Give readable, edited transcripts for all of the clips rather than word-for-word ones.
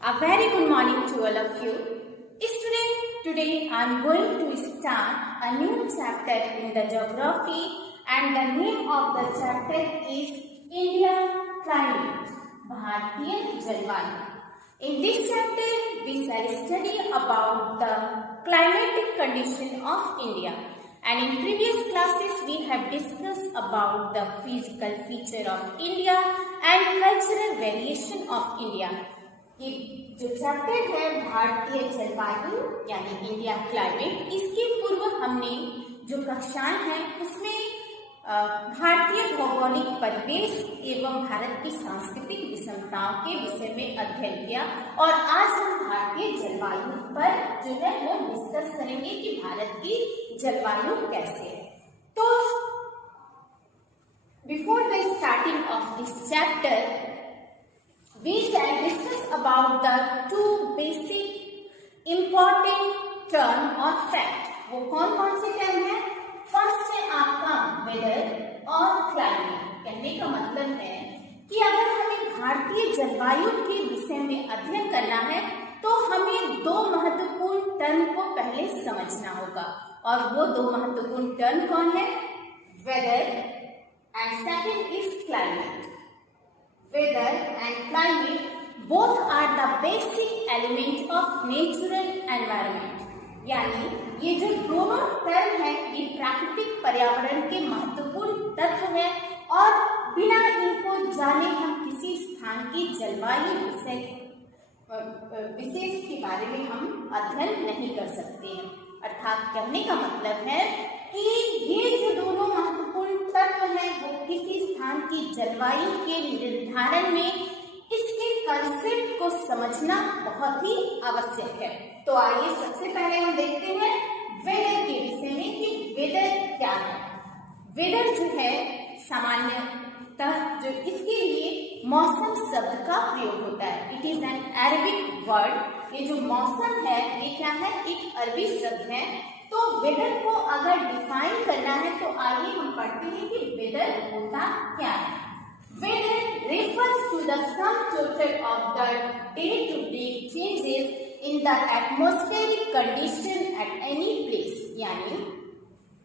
A very good morning to all of you. Today I am going to start a new chapter in the geography, and the name of the chapter is India Climate, Bharatiya Jalwayu. In this chapter we shall study about the climatic condition of India. And in previous classes we have discussed about the physical feature of India and cultural variation of India. ये जो chapter है भारतीय जलवायु यानी India climate, इसके पूर्व हमने जो कक्षाएं हैं उसमें भारतीय भौगोलिक परिवेश एवं भारत की सांस्कृतिक विषमताओं के विषय में अध्ययन किया और आज हम भारतीय जलवायु पर जो है वो डिस्कस करेंगे कि भारत की जलवायु कैसे है। तो before the starting of this chapter we shall discuss about the two basic important term or fact. वो कौन कौन से टर्म है? फर्स्ट है आपका वेदर और क्लाइमेट। कहने का मतलब है कि अगर हमें भारतीय जलवायु के विषय में अध्ययन करना है तो हमें दो महत्वपूर्ण टर्म को पहले समझना होगा, और वो दो महत्वपूर्ण टर्म कौन है? Weather and second is climate. Weather and climate both are the basic element of natural environment. यानी ये जो दोनों टर्म है ये प्राकृतिक पर्यावरण के महत्वपूर्ण तत्व है और बिना इनको जाने हम किसी स्थान की जलवायु विशेष के बारे में हम अध्ययन नहीं कर सकते हैं। अर्थात कहने का मतलब है कि ये जो दोनों महत्वपूर्ण तत्व हैं वो किसी स्थान की जलवायु के निर्धारण में इसके कंसेप्ट को समझना बहुत ही आवश्यक है। तो आइए सबसे पहले हम देखते हैं वेदर के विषय में कि वेदर क्या है। वेदर जो है सामान्यतः जो इसके लिए मौसम शब्द का प्रयोग होता है। It is an Arabic word. ये जो मौसम है ये क्या है? एक अरबी शब्द है। तो वेदर को अगर डिफाइन करना है तो आइए हम पढ़ते हैं कि वेदर होता क्या है। Weather refers to the sum total of the day-to-day changes in the atmospheric condition at any place. यानी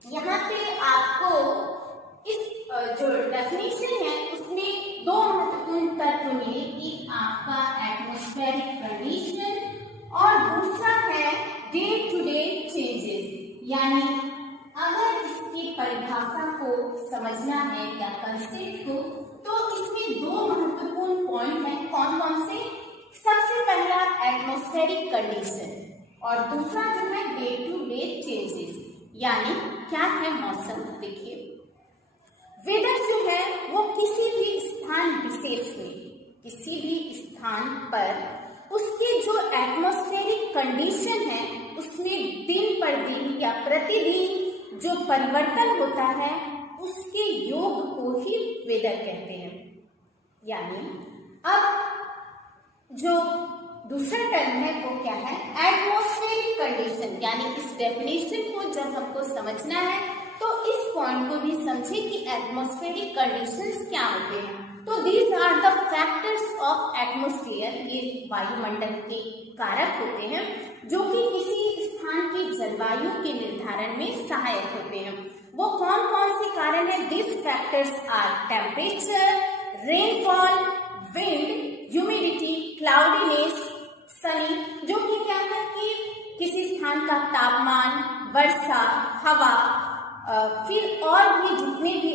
यहाँ पे आपको इस जो डेफिनेशन है उसमें दो महत्वपूर्ण तत्व मिले, एक आपका एटमॉस्फेरिक कंडीशन और दूसरा है डे टू डे चेंजेस। यानी अगर इसकी परिभाषा को समझना है या कंसेप्ट को, तो इसमें दो महत्वपूर्ण पॉइंट हैं। कौन कौन से? सबसे पहला एटमॉस्फेरिक कंडीशन और दूसरा जो है डे टू डे चेंजेस। यानी क्या है मौसम? देखिए वेदर जो है वो किसी भी स्थान विशेष में किसी भी स्थान पर उसकी जो एटमॉस्फेरिक कंडीशन है उसमें दिन पर दिन या प्रतिदिन जो परिवर्तन होता है उसके योग को ही वेदर कहते हैं। यानी अब जो दूसरा टर्म है वो क्या है? Atmospheric condition. यानी इस डेफिनेशन को जब हमको समझना है तो इस पॉइंट को भी समझे कि एटमॉस्फेरिक कंडीशंस क्या होते हैं। तो these are the factors of atmosphere. ये वायुमंडल के कारक होते हैं जो कि किसी स्थान की जलवायु के निर्धारण में सहायक होते हैं। वो कौन कौन से कारण है? This factors are temperature, rainfall, wind, humidity, cloudiness, sunny, जो कि क्या है कि किसी स्थान का तापमान, वर्षा, हवा, फिर और भी जितने भी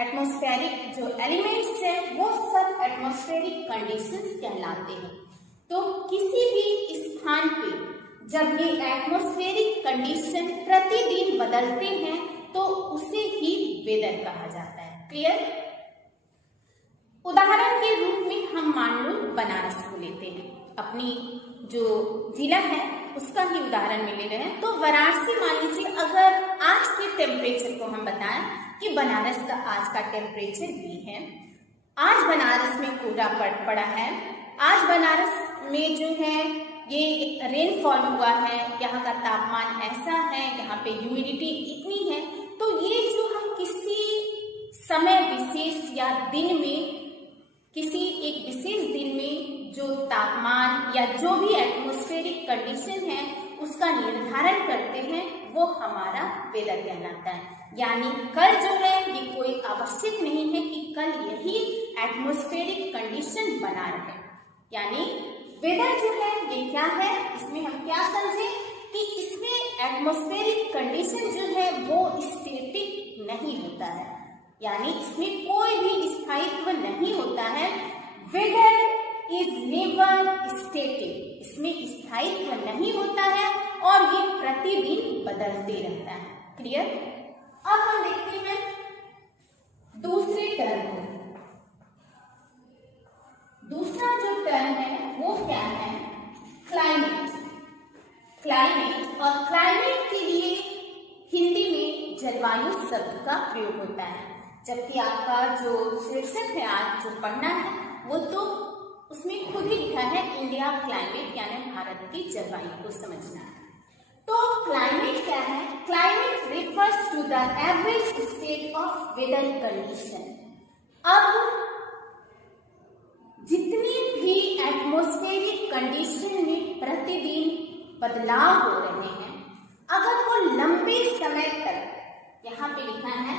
एटमॉस्फेरिक जो एलिमेंट्स हैं वो सब एटमॉस्फेरिक कंडीशंस कहलाते हैं। तो किसी भी स्थान पे जब ये एटमॉस्फेरिक कंडीशन प्रतिदिन बदलते हैं तो उसे ही वेदर कहा जाता है। क्लियर? उदाहरण के रूप में हम मान लो बनारस को लेते हैं, अपनी जो जिला है उसका ही उदाहरण में ले रहे हैं। तो वाराणसी मान लीजिए, अगर आज के टेम्परेचर को हम बताएं कि बनारस का आज का टेम्परेचर भी है, आज बनारस में कोहरा पड़ा है, आज बनारस में जो है ये रेनफॉल हुआ है, यहाँ का तापमान ऐसा है, यहाँ पे ह्यूमिडिटी इतनी है। तो ये जो हम किसी समय विशेष या दिन में किसी एक विशेष दिन में जो तापमान या जो भी एटमॉस्फेरिक कंडीशन है उसका निर्धारण करते हैं वो हमारा वेदर कहलाता है। यानी कल जो है ये कोई आवश्यक नहीं है कि कल यही एटमॉस्फेरिक कंडीशन बना रहे। यानी वेदर जो है ये क्या है, इसमें हम क्या समझे कि इसमें एटमॉस्फेरिक कंडीशन जो है वो स्टैटिक नहीं होता है, यानी इसमें कोई भी स्थायित्व नहीं होता है। वेदर इज नेवर स्टैटिक, इसमें स्थायित्व नहीं होता है और ये प्रतिदिन बदलते रहता है। क्लियर? अब हम देखते हैं दूसरे टर्म को। दूसरा जो टर्म है वो क्या है, क्लाइमेट। क्लाइमेट, और क्लाइमेट के लिए हिंदी में जलवायु शब्द का प्रयोग होता है। जबकि आपका जो शीर्षक है आज जो पढ़ना है वो तो उसमें खुद ही लिखा है इंडिया क्लाइमेट, यानी भारत की जलवायु को समझना है। तो क्लाइमेट क्या है? Climate refers to the average state of weather condition. अब जितनी भी एटमॉस्फेरिक कंडीशन में प्रतिदिन बदलाव हो रहे हैं, अगर वो लंबे समय तक, यहाँ पे लिखा है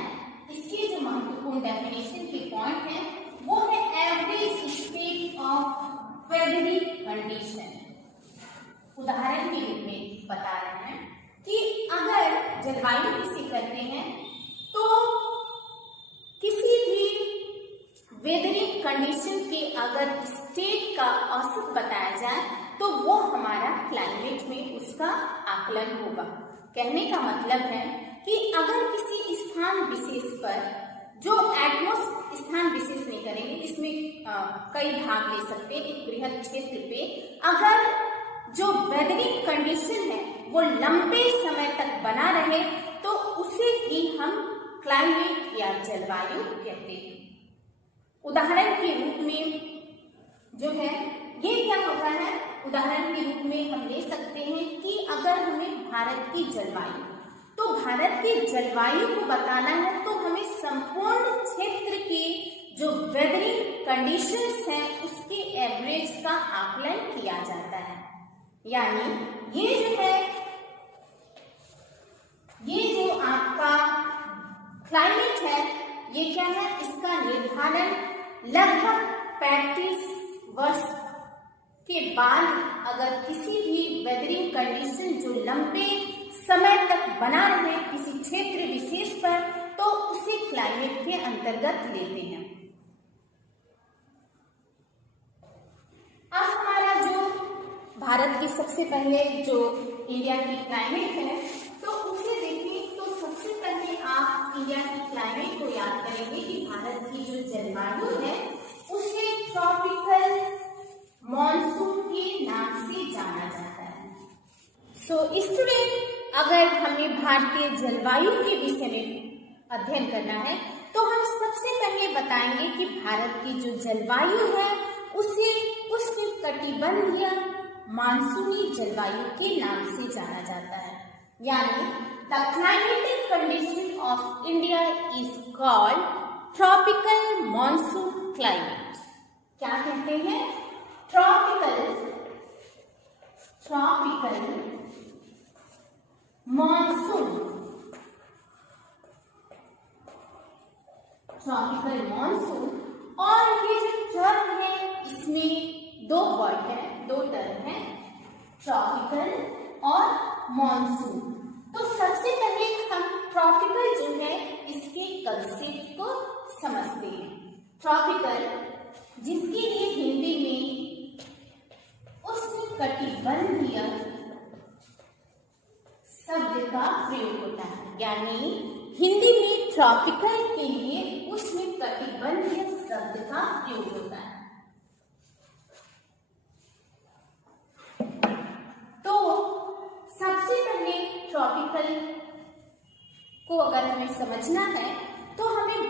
इसकी जो महत्वपूर्ण डेफिनेशन के पॉइंट है वो है average state of weather condition. उदाहरण के रूप में बता रहे हैं कि अगर जलवायु किसी करते हैं तो किसी भी वेदरिंग कंडीशन के अगर स्टेट का औसत बताया जाए तो वो हमारा क्लाइमेट में उसका आकलन होगा। कहने का मतलब है कि अगर किसी स्थान विशेष पर जो स्थान विशेष नहीं करेंगे, इसमें कई भाग ले सकते हैं, एक बृहद क्षेत्र पे अगर जो वेदरिंग कंडीशन है वो लंबे समय तक बना रहे तो उसे ही हम क्लाइमेट या जलवायु कहते हैं। उदाहरण के रूप में जो है ये क्या होता है, उदाहरण के रूप में हम ले सकते हैं कि अगर हमें भारत की जलवायु, तो भारत की जलवायु को बताना है तो हमें संपूर्ण क्षेत्र की जो वेदरिंग कंडीशंस हैं उसके एवरेज का आकलन किया जाता है। यानी ये जो है, ये जो आपका क्लाइमेट है ये क्या है, इसका निर्धारण लगभग 35 वर्ष के बाद अगर किसी भी वेदरिंग कंडीशन जो लंबे समय तक बना रहे किसी क्षेत्र विशेष पर तो उसे क्लाइमेट के अंतर्गत लेते हैं। अब हमारा जो भारत की सबसे पहले जो इंडिया की क्लाइमेट है तो उसे देखें तो सबसे पहले आप इंडिया की क्लाइमेट को याद करेंगे कि भारत की जो जलवायु है उसे ट्रॉपिकल मॉनसून के नाम से जाना जाता है। स्टूडेंट, अगर हमें भारतीय जलवायु के विषय में अध्ययन करना है तो हम सबसे पहले बताएंगे कि भारत की जो जलवायु है उसे उष्णकटिबंधीय मानसूनी जलवायु के नाम से जाना जाता है। यानी the climatic condition of India is called tropical monsoon climate. क्या कहते हैं? Tropical monsoon, tropical monsoon. और ये जो टर्म है इसमें दो वर्ड है, दो टर्म है, ट्रॉपिकल और मॉनसून। तो सबसे पहले हम ट्रॉपिकल जो है इसके कंसेप्ट को समझते हैं। ट्रॉपिकल जिसके लिए हिंदी में उष्णकटिबंधीय शब्द का प्रयोग होता है। यानी हिंदी में ट्रॉपिकल के लिए उष्णकटिबंधीय शब्द का प्रयोग होता है। तो सबसे पहले ट्रॉपिकल को अगर हमें समझना है तो हमें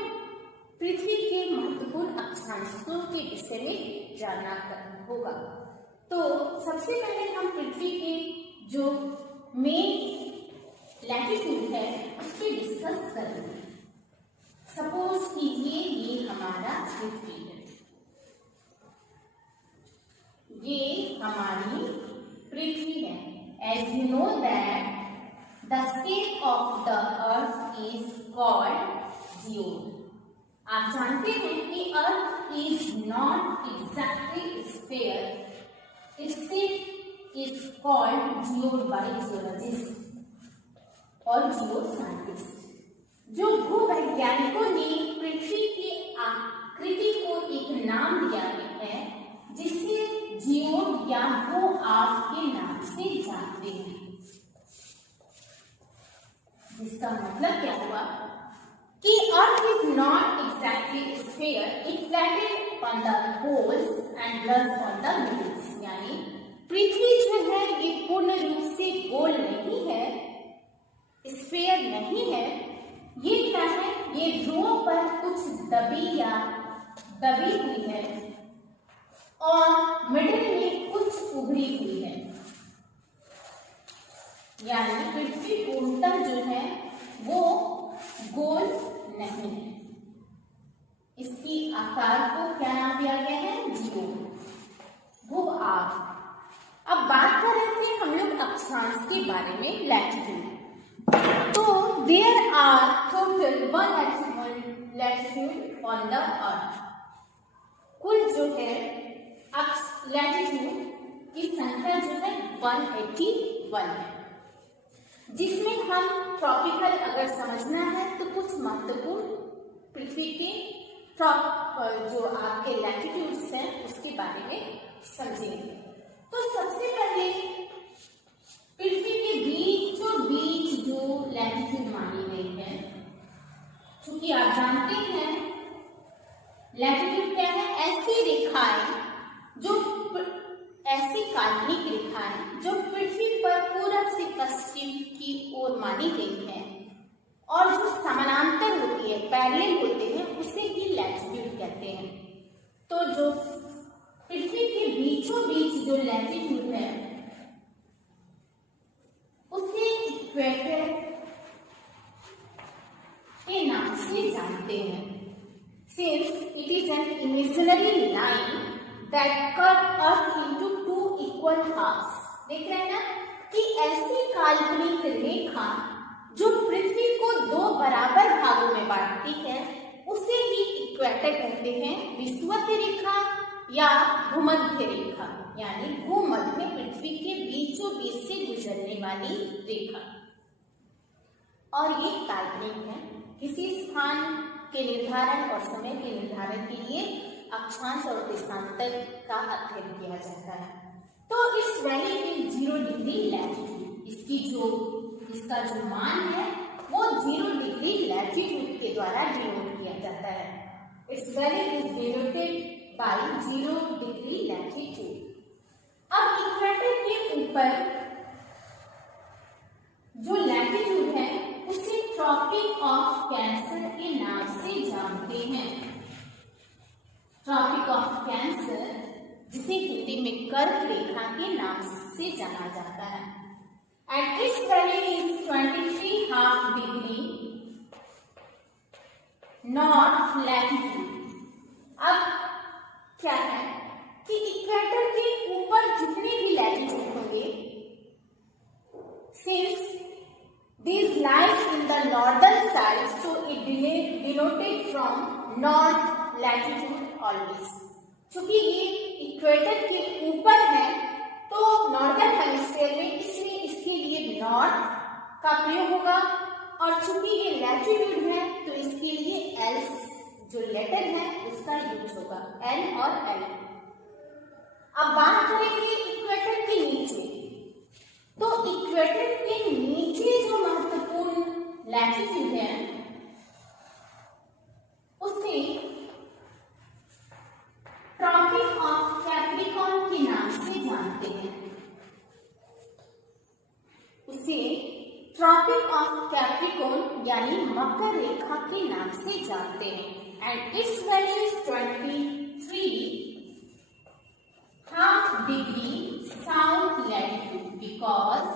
पृथ्वी के महत्वपूर्ण अक्षांशों के विषय में जानना होगा। तो सबसे पहले हम पृथ्वी के जो मेन लैटिट्यूड है उस पर डिस्कस करेंगे। सपोज कीजिए ये हमारा पृथ्वी है, know that the shape of the earth is called geode. आप जानते हैं कि earth is not exactly sphere, its shape is called geode by geologists और geoscientists. जो भूवैज्ञानिकों ने पृथ्वी की आकृति को एक नाम दिया है जिसे जियोड या भू आग के नाम से जानते हैं, जिसका मतलब क्या हुआ कि earth is not exactly sphere, it flatted on the poles and blood on the middles. यानी पृथ्वी जो है ये पूर्ण रूप से गोल नहीं है, स्फीयर नहीं है, ये क्या है, ये ध्रुवों पर कुछ दबी हुई है और मिडिल में कुछ उभरी हुई है. यानी पृथ्वी पूर्णतः जो है वो गोल नहीं है. इसकी आकार को क्या नाम दिया गया है, जियोड, भू आग. अब बात कर रहे थे हम लोग अक्षांश के बारे में, लैटिट्यूड. तो there are total 181 latitude on the earth. कुल जो है लैटिट्यूड की संख्या जो है 181 है, जिसमें हम ट्रॉपिकल अगर समझना है तो कुछ महत्वपूर्ण पृथ्वी के जो आपके लैटिट्यूड्स हैं उसके बारे में समझेंगे. तो सबसे पहले पृथ्वी के बीचों बीच जो लैटिट्यूड मानी गई है, क्योंकि आप जानते हैं लैटिट्यूड क्या है, ऐसी रेखाएं जो ऐसी काल्पनिक रेखाएं जो पृथ्वी पर पूरब से पश्चिम की ओर मानी गई है और जो समानांतर होती है, पैरेलल होते हैं, उसे ही लैटिट्यूड कहते हैं. तो जो पृथ्वी के बीचों बीच जो लैटिट्यूड है उसे इक्वेटर के नाम से जानते हैं. Since it is an imaginary line that cut Earth into two equal halves. देख रहे हैं ना कि ऐसी काल्पनिक रेखा जो पृथ्वी को दो बराबर भागों में बांटती है उसे ही इक्वेटर कहते हैं, विषुवत रेखा या भूमध्य रेखा. यानी भूमध्य पृथ्वी के बीचों बीच से गुजरने वाली रेखा. और ये काल्पनिक है, किसी स्थान के निर्धारण और समय के निर्धारण के लिए अक्षांश और देशांतर का अध्ययन किया जाता है. तो इस वैली में 0 डिग्री लैटिट्यूड, इसका जो मान है वो 0 डिग्री लैटिट्यूड के द्वारा डिनोट किया जाता है. It's valley is denoted by 0 degree latitude. अब इक्वेटर के ऊपर जो लैटिट्यूड है उसे ट्रॉपिक ऑफ कैंसर के नाम से जानते हैं. ट्रॉपिक ऑफ कैंसर, जिसे हिंदी में कर्क रेखा के नाम से जाना जाता है. एंड इस valley is 23.5 degree north latitude. अब क्या है कि इक्वेटर के ऊपर जितने भी लैटिट्यूड होंगे, since these lies in the northern side, so it denoted from north latitude always. चूंकि ये इक्वेटर के ऊपर है तो नॉर्दर्न हेमिस्फीयर में इसलिए इसके लिए नॉर्थ का प्रयोग होगा, और चूंकि ये लैटिट्यूड है तो इसके लिए एल जो लेटर है उसका यूज होगा, एल और एल. अब बात करेंगे इक्वेटर के नीचे. तो इक्वेटर के नीचे जो महत्वपूर्ण लैटिट्यूड है उसे ट्रॉपिक ऑफ कैप्रिकॉर्न के नाम से जानते हैं. उसे ट्रॉपिक ऑफ कैप्रिकॉर्न यानी मकर रेखा के नाम से जानते हैं. And it's value is 23.5 degree south latitude because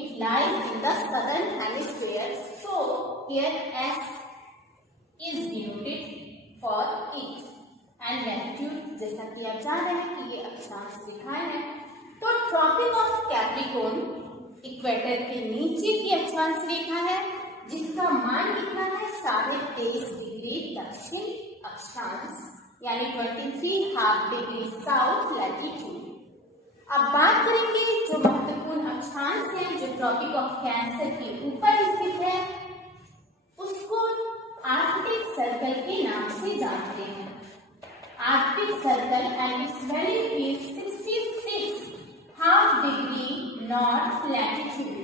it lies in the southern hemisphere, so here S is denoted for it. And latitude, जैसा कि आप जान रहे हैं कि ये अक्षांश रेखाएं हैं, तो ट्रॉपिक ऑफ कैप्रिकॉर्न इक्वेटर के नीचे की अक्षांश रेखा है जिसका मान कितना है 23.5 डिग्री दक्षिण अक्षांश यानी 23.5 डिग्री साउथ लैटिट्यूड। अब बात करेंगे जो महत्वपूर्ण अक्षांश है जो ट्रॉपिक ऑफ कैंसर के ऊपर स्थित है उसको आर्कटिक सर्कल के नाम से जानते हैं। Arctic circle and it's value is 66.5 degree north latitude.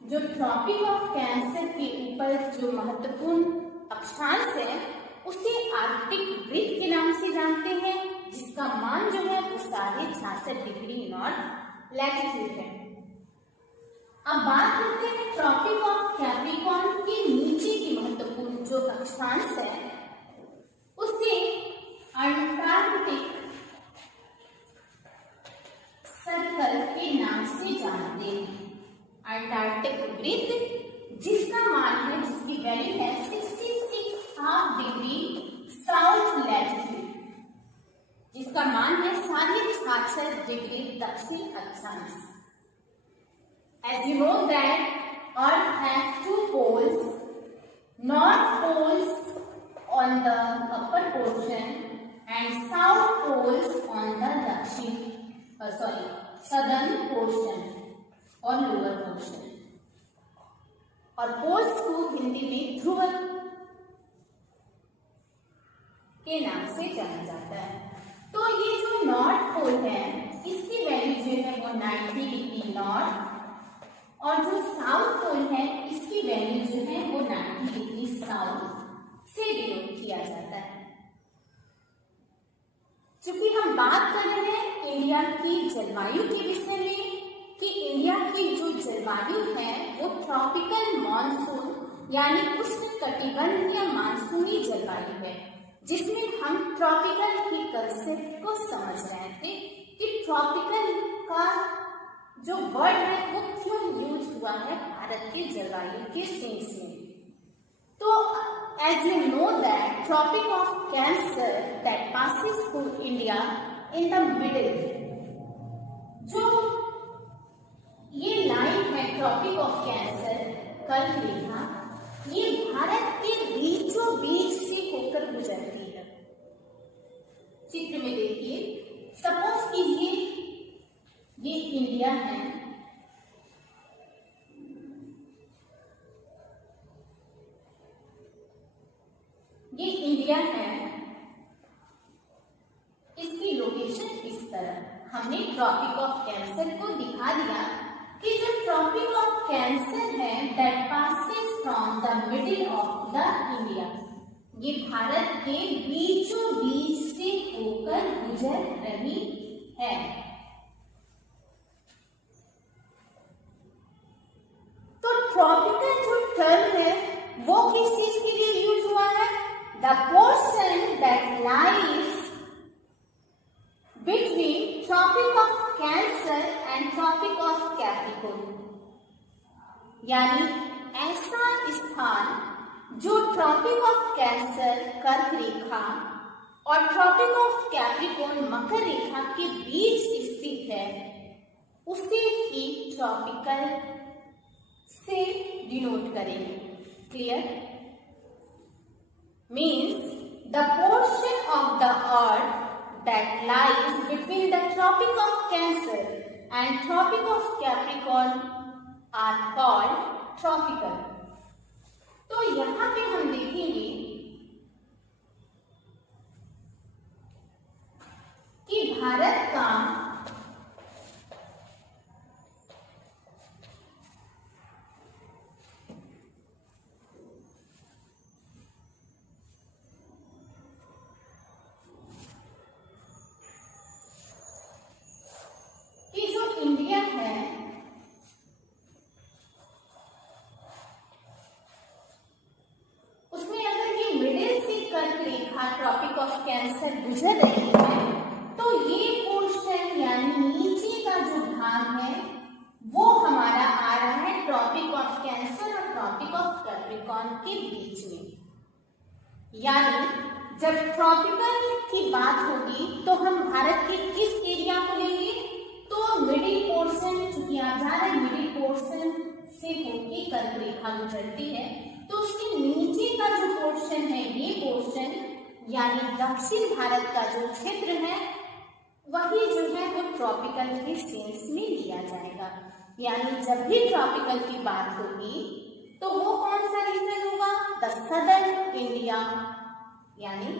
जो ट्रॉपिक ऑफ कैंसर के ऊपर जो महत्वपूर्ण अक्षांश है उसे आर्कटिक वृत्त के नाम से जानते हैं जिसका मान जो है वो 66.5 डिग्री नॉर्थ लैटिट्यूड है। अब बात करते हैं ट्रॉपिक ऑफ कैप्रिकॉर्न के नीचे की महत्वपूर्ण जो अक्षांश है उसे अंटार्कटिक सर्कल के नाम से जानते हैं। अंटार्कटिक वृत्त जिसका मान है जिसकी वैल्यू है 66.5 डिग्री साउथ लैटिट्यूड जिसका मान है 66.5 डिग्री दक्षिण अक्षांश। As you know that Earth has two poles, north poles on the upper portion and south poles on the southern portion or lower portion. और पोल्स को हिंदी में ध्रुव के नाम से जाना जाता है। तो ये जो नॉर्थ पोल है इसकी वैल्यू जो है वो 90 डिग्री नॉर्थ और जो साउथ पोल है इसकी वैल्यू जो है वो 90 डिग्री साउथ से डिनोट किया जाता है। चूंकि हम बात कर रहे हैं इंडिया की जलवायु के विषय में कि इंडिया की जो जलवायु है वो ट्रॉपिकल मॉनसून यानी उष्णकटिबंधीय मानसूनी जलवायु है जिसमें हम ट्रॉपिकल की कंसेप्ट को समझ रहे थे कि ट्रॉपिकल का जो वर्ड है वो क्यों यूज हुआ है भारत के जलवायु के सेंस में। तो as you know that Tropic of Cancer that passes through India in the middle, जो ये लाइन है ट्रॉपिक ऑफ कैंसर कर्क रेखा, ये भारत के बीचों बीच से होकर गुजरती है। चित्र में देखिए, सपोज कीजिए ये इंडिया है, ये इंडिया है, इसकी लोकेशन इस तरह। हमने ट्रॉपिक ऑफ कैंसर को दिखा दिया कि जो ट्रॉपिक ऑफ कैंसर है that passes from the middle of the India, ये भारत के बीचों बीच से होकर गुजर रही है। ट्रॉपिकल जो टर्म है वो किस चीज के लिए यूज हुआ है? The portion that lies between Tropic of Cancer and Tropic of Capricorn, यानी ऐसा स्थान जो ट्रॉपिक ऑफ कैंसर कर्क रेखा और ट्रॉपिक ऑफ कैप्रिकॉर्न मकर रेखा के बीच स्थित है उसे ही ट्रॉपिकल से डिनोट करेंगे। Clear? Means the portion of the earth that lies between the Tropic of Cancer and Tropic of Capricorn are called tropical. तो यहां पे हम देखेंगे कि भारत का इंडिया है उसमें अगर ये मिडिल से कर्क रेखा ट्रॉपिक ऑफ कैंसर गुजर रही है तो ये पोर्शन यानी नीचे का जो भाग है वो हमारा आ रहा है ट्रॉपिक ऑफ कैंसर और ट्रॉपिक ऑफ कैप्रिकॉर्न के बीच में। यानी जब ट्रॉपिकल की बात होगी तो हम भारत के किस एरिया को लेंगे? तो मिडिल पोर्शन, चूंकि आप जान रहे मिडिल पोर्शन से होके कर्क रेखा गुजरती है, तो उसके नीचे का जो पोर्शन है, ये पोर्शन यानी दक्षिण भारत का जो क्षेत्र है, वही जो है वो ट्रॉपिकल के सेंस में लिया जाएगा। यानी जब भी ट्रॉपिकल की बात होगी तो वो कौन सा रीजन होगा? द सदर्न इंडिया, यानी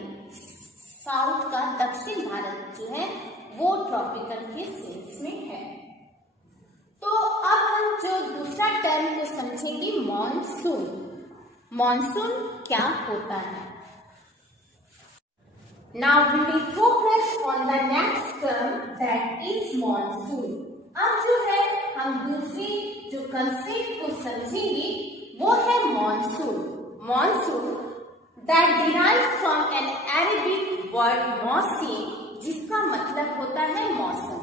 साउथ का दक्षिण भारत जो है वो ट्रॉपिकल के सेंस में है। तो अब हम जो दूसरा टर्म को समझेंगे, मॉनसून। मॉनसून क्या होता है? Now we will focus on the next term, that is monsoon. अब जो है हम दूसरी जो कंसेप्ट को समझेंगे वो है monsoon. Monsoon that derives from an Arabic word मौसम, जिसका मतलब होता है मौसम।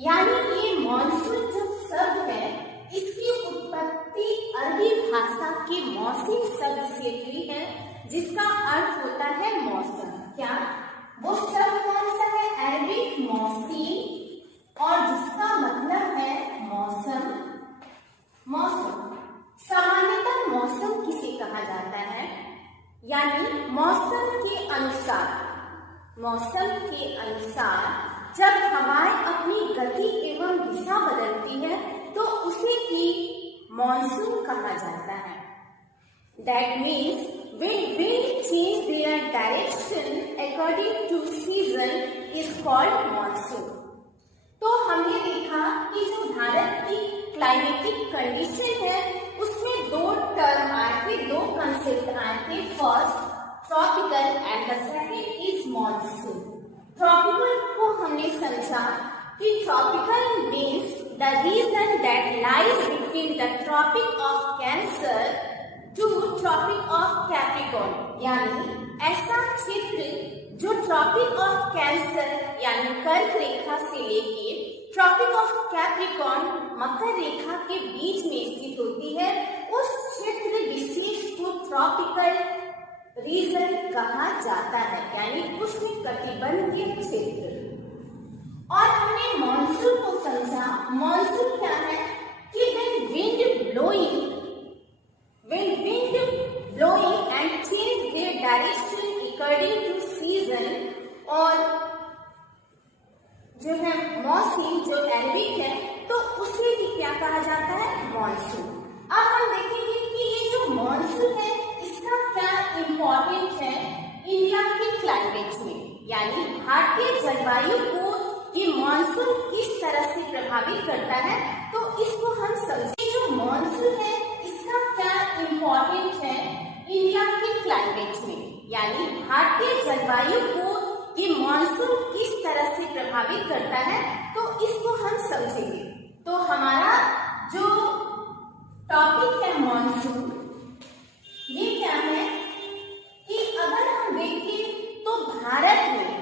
यानी ये मॉनसून जो शब्द है इसकी उत्पत्ति अरबी भाषा के मौसम शब्द से हुई है, जिसका अर्थ होता है मौसम। क्या वो शब्द कौन सा है? अरबिक मौसम, और जिसका मतलब है मौसम। मौसम सामान्यतः मौसम किसे कहा जाता है? यानी मौसम के अनुसार जब हवाएं अपनी गति एवं दिशा बदलती है तो उसे ही मॉनसून कहा जाता है। That means when wind change their direction according to season is called monsoon. तो हमने देखा कि जो भारत की क्लाइमेटिक कंडीशन है उसमें दो टर्म आए थे, दो कंसेप्ट आए थे। First tropical and the second is monsoon. Tropical को हमने समझा कि tropical means the region that lies between the Tropic of Cancer to Tropic of Capricorn, यानी ऐसा क्षेत्र जो ट्रॉपिक ऑफ कैंसर यानी कर्क रेखा से लेके ट्रॉपिक ऑफ कैप्रिकॉर्न मकर रेखा के बीच में स्थित होती है, उस क्षेत्र विशेष को ट्रॉपिकल रीजन कहा जाता है, यानी उष्णकटिबंधीय क्षेत्र। और हमने मॉनसून को समझा। मॉनसून क्या है कि when wind blowing and change their direction according to season, और जो है मौसम जो अरबिक है तो उसे भी क्या कहा जाता है? मॉनसून। अब हम देखेंगे कि ये जो मॉनसून है इसका क्या इम्पोर्टेंस है इंडिया के क्लाइमेट में, यानी भारतीय जलवायु को ये मॉनसून किस तरह से प्रभावित करता है, तो इसको हम समझें। जो मॉनसून है इसका क्या इम्पोर्टेंस है इंडिया के क्लाइमेट में, यानी भारतीय जलवायु को ये मॉनसून किस तरह से प्रभावित करता है, तो इसको हम समझेंगे। तो हमारा जो टॉपिक है मॉनसून, ये क्या है कि अगर हम देखें तो भारत में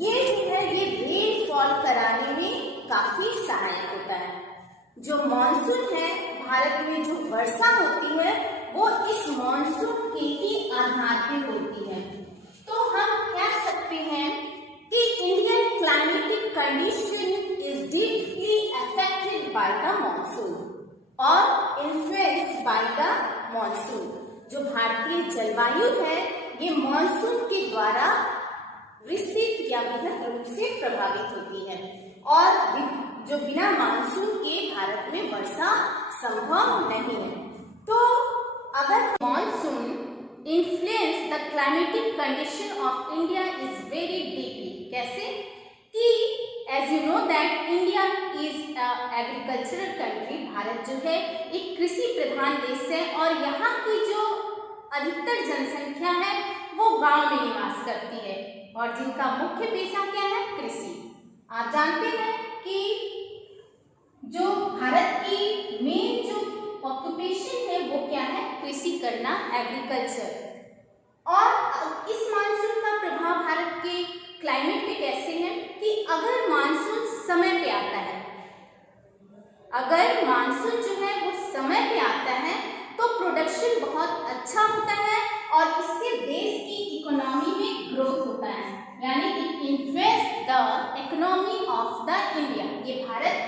ये जो है ये रेनफॉल कराने में काफी सहायक होता है। जो मॉनसून है भारत में जो वर्षा होती है वो इस मॉनसून के ही आधार पर होती है। तो हम कह सकते हैं कि Indian climatic condition is deeply affected by the monsoon और इन्फ्लुएंस्ड बाय द मॉनसून। जो भारतीय जलवायु है ये मॉनसून के द्वारा विस्तृत या विस्तृत रूप से प्रभावित होती है, और जो बिना मानसून के भारत में वर्षा संभव नहीं है। तो अगर monsoon influence the climatic condition of India is very deeply. कैसे? कि as you know that India is a agricultural country. Bharat जो है एक कृषि प्रधान देश है और यहाँ की जो अधिकतर जनसंख्या है वो गांव में निवास करती है और जिनका मुख्य पेशा क्या है? कृषि। आप जानते हैं कि जो भारत की मेन जो ऑक्यूपेशन है वो क्या है? कृषि करना, एग्रीकल्चर। और इस मानसून का प्रभाव भारत के क्लाइमेट पे कैसे है कि अगर मानसून समय पे आता है, अगर मानसून जो है वो समय पे आता है तो प्रोडक्शन बहुत अच्छा होता है और इससे देश की इकोनॉमी में ग्रोथ होता है, यानी it influence the economy of the India. ये भारत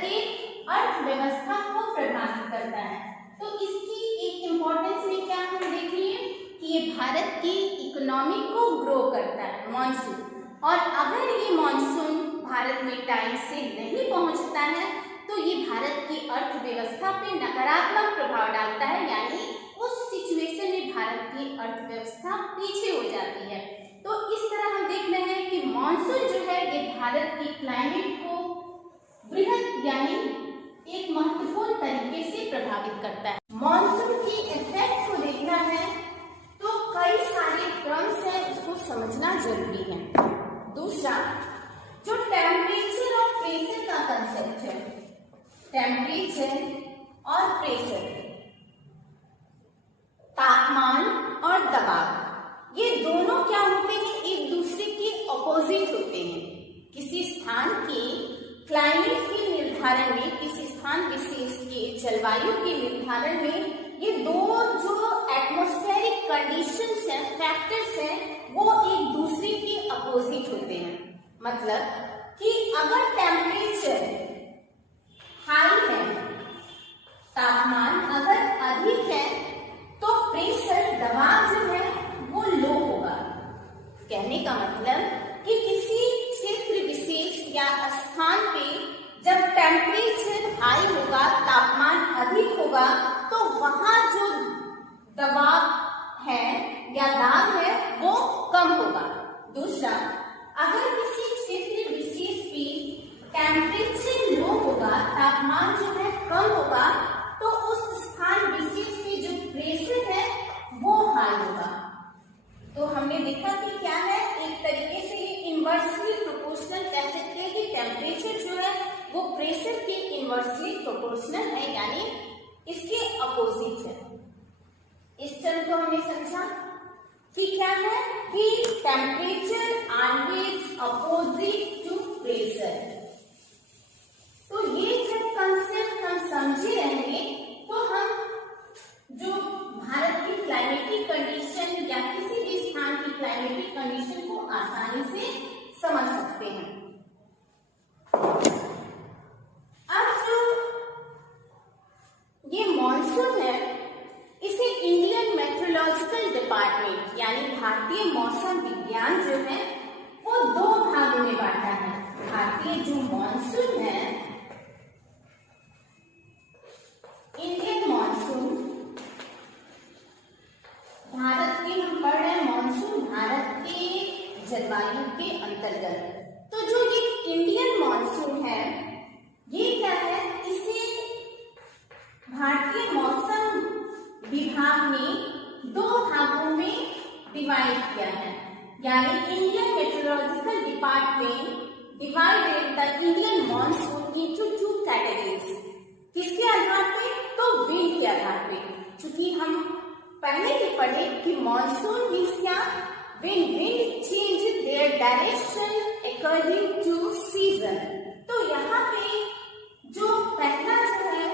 व्यवस्था को प्रभावित करता है। तो इसकी एक इम्पोर्टेंस में क्या हम देखेंगे कि ये भारत की इकोनॉमी को ग्रो करता है, मानसून। और अगर ये मानसून भारत में टाइम से नहीं पहुंचता है तो ये भारत की अर्थव्यवस्था पे नकारात्मक प्रभाव डालता है, यानी उस सिचुएशन में भारत की अर्थव्यवस्था पीछे हो जाती है। तो इस तरह हम देख रहे हैं कि मानसून जो है ये भारत की क्लाइमेट को बृहद यानी एक महत्वपूर्ण तरीके से प्रभावित करता है। मानसून की इफेक्ट को देखना है तो कई सारे टर्म्स हैं, उसको समझना जरूरी है। दूसरा, जो टेम्परेचर और प्रेशर का कंसेप्ट है, टेम्परेचर और प्रेशर, तापमान और दबाव, ये दोनों क्या होते हैं, एक दूसरे के ऑपोजिट होते हैं। किसी स्थान के क्लाइमेट के निर्धारण में, किसी स्थान विशेष के जलवायु के निर्धारण में ये दो जो एटमॉस्फेरिक कंडीशंस हैं, फैक्टर्स हैं, वो एक दूसरे के अपोजिट होते हैं। मतलब कि अगर टेम्परेचर हाई है, तापमान अगर अधिक है, तो प्रेशर दबाव जो है वो लो होगा। कहने का मतलब कि किसी क्षेत्र विशेष या स्थान पे जब टेम्परेचर हाई होगा, तापमान अधिक होगा, तो वहां जो दबाव है या दाब है वो कम होगा। दूसरा, अगर किसी क्षेत्र विशेष पे टेम्परेचर लो होगा, तापमान जो है कम होगा, तो उस स्थान विशेष पे जो प्रेशर है वो हाई होगा। तो हमने देखा कि क्या है, एक तरीके से ये इनवर्सली प्रोपोर्शनल कह सकते हैं कि टेम्परेचर जो है वो प्रेशर के इनवर्सली प्रोपोर्शनल है, यानी इसके अपोजिट है। इस टर्म को हमने समझा कि क्या है कि temperature always opposite to pressure. तो ये जब कंसेप्ट हम समझे रहेंगे तो हम जो भारत की क्लाइमेटिक कंडीशन या किसी भी स्थान की क्लाइमेटिक कंडीशन को आसानी से समझ सकते हैं। अब जो ये मॉनसून है, इसे इंडियन मेट्रोलॉजिकल डिपार्टमेंट यानी भारतीय मौसम विज्ञान जो है वो दो भागों में बांटा है। भारतीय जो मॉनसून है, इंडियन मॉनसून, भारत के हम पढ़ रहे हैं मॉनसून भारत के जलवायु के अंतर्गत। तो जो ये इंडियन मॉनसून है ये क्या है, इसे भारतीय मौसम विभाग ने दो भागों में डिवाइड किया है, यानी Indian Meteorological Department divided the Indian monsoon into two categories. किसके आधार पे, तो विंड के आधार पे। क्योंकि हम पहले ही पढ़े कि मॉनसून मीन्स क्या, when wind change their direction according to season। तो यहाँ पे जो पहला जो है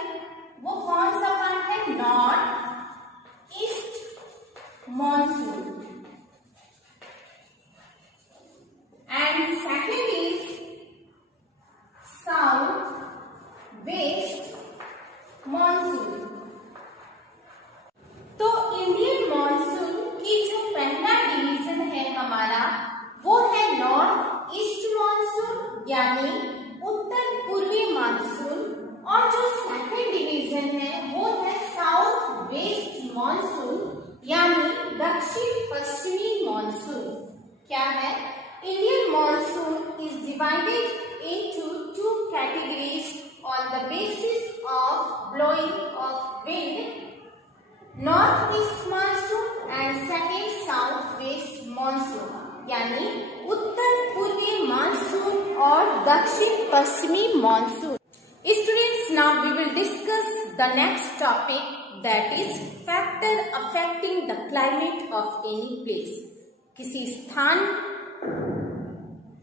वो कौन सा पार्ट है, north east monsoon, and second is south west monsoon. तो इंडियन मॉनसून की जो पहला डिवीजन है हमारा वो है नॉर्थ ईस्ट मॉनसून यानी उत्तर पूर्वी मानसून, और जो सेकंड डिवीजन है वो है साउथ वेस्ट मॉनसून यानी दक्षिण पश्चिमी मॉनसून। क्या है, Indian monsoon is divided into two categories on the basis of blowing of wind, north east monsoon and second south west monsoon, यानी उत्तर पूर्वी मानसून और दक्षिण पश्चिमी monsoon. Students, now we will discuss the next topic, that is factor affecting the climate of any place। किसी स्थान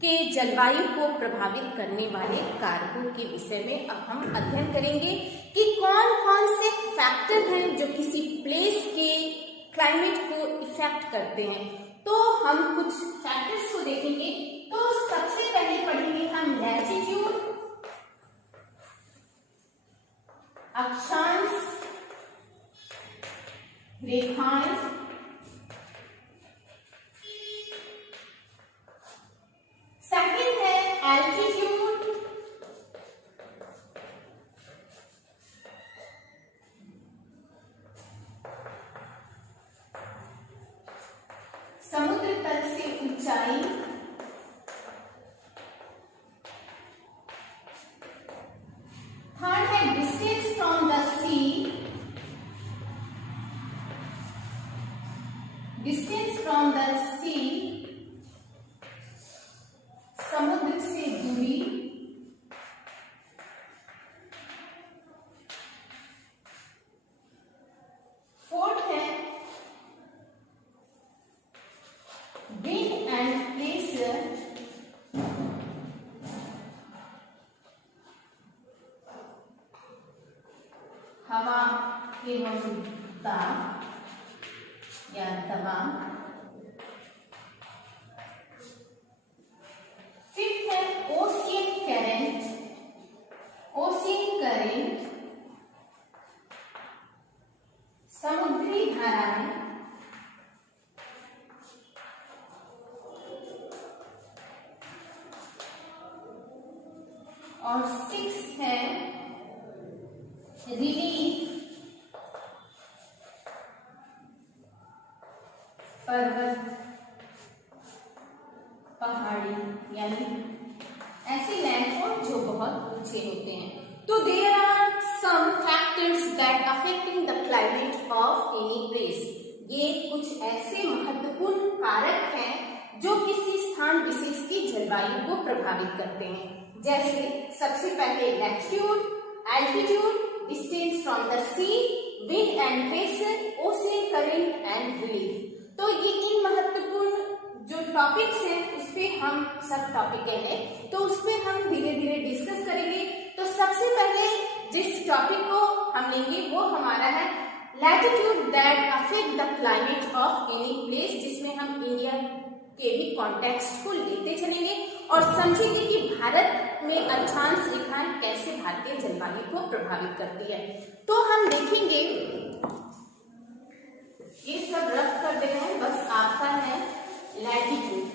के जलवायु को प्रभावित करने वाले कारकों के विषय में अब हम अध्ययन करेंगे कि कौन कौन से फैक्टर हैं जो किसी प्लेस के क्लाइमेट को इफेक्ट करते हैं। तो हम कुछ फैक्टर्स को देखेंगे। तो सबसे पहले पढ़ेंगे हम लैटिट्यूड, अक्षांश रेखाएं सेकंड है एल्टीट्यूड, समुद्र तल से ऊंचाई, थर्ड है distance from the sea, distance from the sea, समुद्र से दूरी, फोर्थ है विंड एंड प्लेस, हवा एवं दाब या दबाव, फिफ्थ है ओशियन करंट, ओशियन करंट समुद्री धाराएं, और सिक्स्थ है रिलीफ, पर्वत पहाड़ी यानी ऐसे लैंडफॉल जो बहुत ऊंचे होते हैं। तो there are some factors that affecting the climate of any place, ये कुछ ऐसे महत्वपूर्ण कारक हैं जो किसी स्थान विशेष की जलवायु को प्रभावित करते हैं। जैसे सबसे पहले latitude, altitude, distance from the sea, wind and pressure, ocean current and relief. तो ये इन महत्वपूर्ण जो टॉपिक्स हैं उस पे हम सब टॉपिक हैं, तो उसमें हम धीरे धीरे डिस्कस करेंगे। तो सबसे पहले जिस टॉपिक को हम लेंगे वो हमारा है latitude that affect the climate of any place, जिसमें हम इंडिया के भी कॉन्टेक्स्ट को लेते चलेंगे और समझेंगे कि भारत में अक्षांश रेखाएं कैसे भारतीय जलवायु को प्रभावित करती है। तो हम देखेंगे, ये सब रफ कर दे रहे हैं, बस आपका है latitude.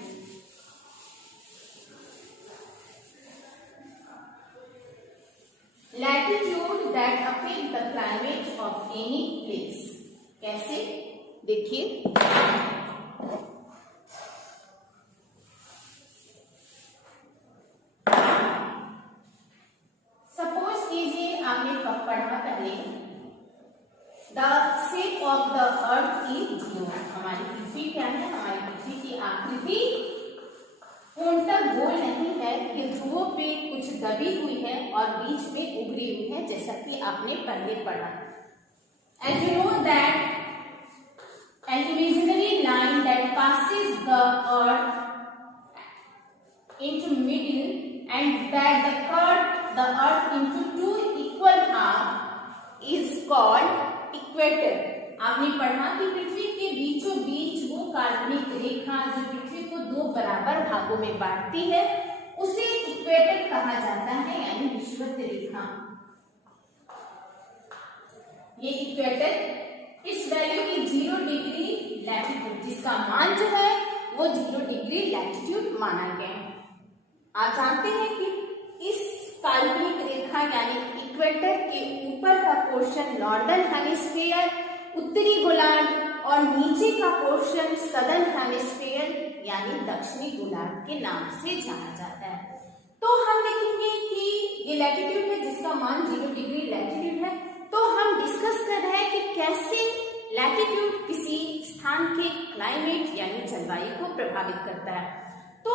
Latitude that affect the climate of any place, कैसे देखिए, सपोज कीजिए आपने कब पढ़ा पहले, the shape of the earth is zero, हमारी पृथ्वी क्या है, हमारी पृथ्वी की आकृति पूर्णतः गोल नहीं है, ये ध्रुवों पे कुछ दबी हुई है और बीच में उभरी हुई है, जैसा कि आपने पहले पढ़ा। And you know that an imaginary line that passes the earth into middle and that the earth into two equal half is called equator। आपने पढ़ा कि पृथ्वी के बीचों बीच वो काल्पनिक रेखा जो पृथ्वी को दो बराबर भागों में बांटती है उसे इक्वेटर कहा जाता है, यानी विषुवत रेखा। ये इक्वेटर इस वैल्यू की 0 डिग्री लैटिट्यूड, जिसका मान जो है वो 0 डिग्री लैटिट्यूड माना गया है। आप जानते हैं कि इस काल्पनिक रेखा यानी इक्वेटर के ऊपर का पोर्शन नॉर्दर्न हेमिस्फीयर, उत्तरी गोलार्ध, और नीचे का पोर्शन सदर्न हेमिस्फीयर यानी दक्षिणी गोलार्ध के नाम से जाना जाता है। तो हम देखेंगे कि ये लैटिट्यूड है जिसका मान 0 डिग्री लैटिट्यूड है। तो हम डिस्कस कर रहे हैं कि कैसे लैटिट्यूड किसी स्थान के क्लाइमेट यानी जलवायु को प्रभावित करता है। तो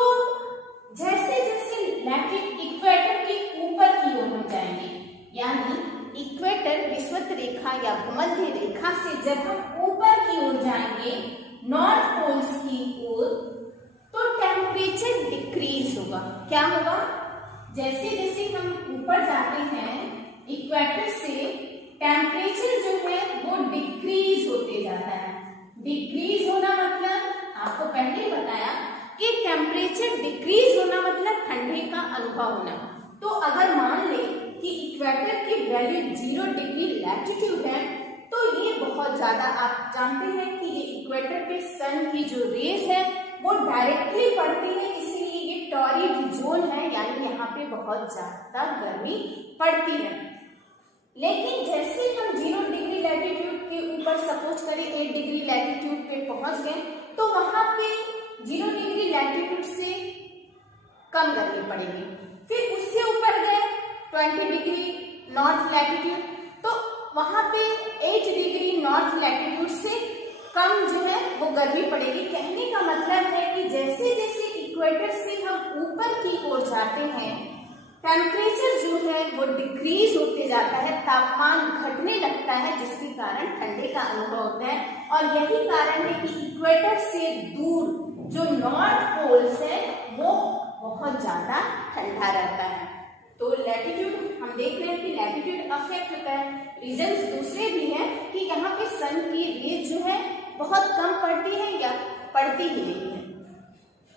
जैसे जैसे लैटिट्यूड इक्वेटर के ऊपर की ओर हम जाएंगे, यानी इक्वेटर विषुवत रेखा या भूमध्य रेखा से जब हम ऊपर की ओर जाएंगे नॉर्थ पोल्स की ओर, तो टेम्परेचर डिक्रीज होगा। क्या होगा? जैसे जैसे हम ऊपर जाते हैं इक्वेटर से, टेम्परेचर जो है वो डिक्रीज होते जाता है। डिक्रीज होना मतलब आपको पहले ही बताया कि टेम्परेचर डिक्रीज होना मतलब ठंडे का अनुभव होना। तो अगर मान ले कि इक्वेटर की वैल्यू 0 डिग्री लैटिट्यूड है, तो ये बहुत ज्यादा, आप जानते हैं कि ये इक्वेटर पे सन की जो रेज है वो डायरेक्टली पड़ती है, इसलिए ये टॉरिड जोन है, यानी यहाँ पे बहुत ज्यादा गर्मी पड़ती है। लेकिन जैसे हम 0 डिग्री लैटिट्यूड के ऊपर सपोज करें 8 डिग्री लैटिट्यूड पे पहुंच गए, तो वहां पे 0 डिग्री लैटिट्यूड से कम गर्मी पड़ेगी। फिर उससे ऊपर गए 20 डिग्री नॉर्थ लैटिट्यूड, तो वहां पे 8 डिग्री नॉर्थ लैटिट्यूड से कम जो है वो गर्मी पड़ेगी। कहने का मतलब है कि जैसे जैसे इक्वेटर से हम ऊपर की ओर जाते हैं, टेम्परेचर जो है वो डिक्रीज होते जाता है, तापमान घटने लगता है, जिसके कारण ठंडे का अनुभव होता है। और यही कारण है कि इक्वेटर से दूर जो नॉर्थ पोल्स है वो बहुत ज्यादा ठंडा रहता है। तो लैटिट्यूड हम देख रहे हैं कि लैटिट्यूड अफेक्ट होता है। रीजंस दूसरे भी हैं कि यहाँ पे सन की रेज जो है बहुत कम पड़ती है या पड़ती ही नहीं है,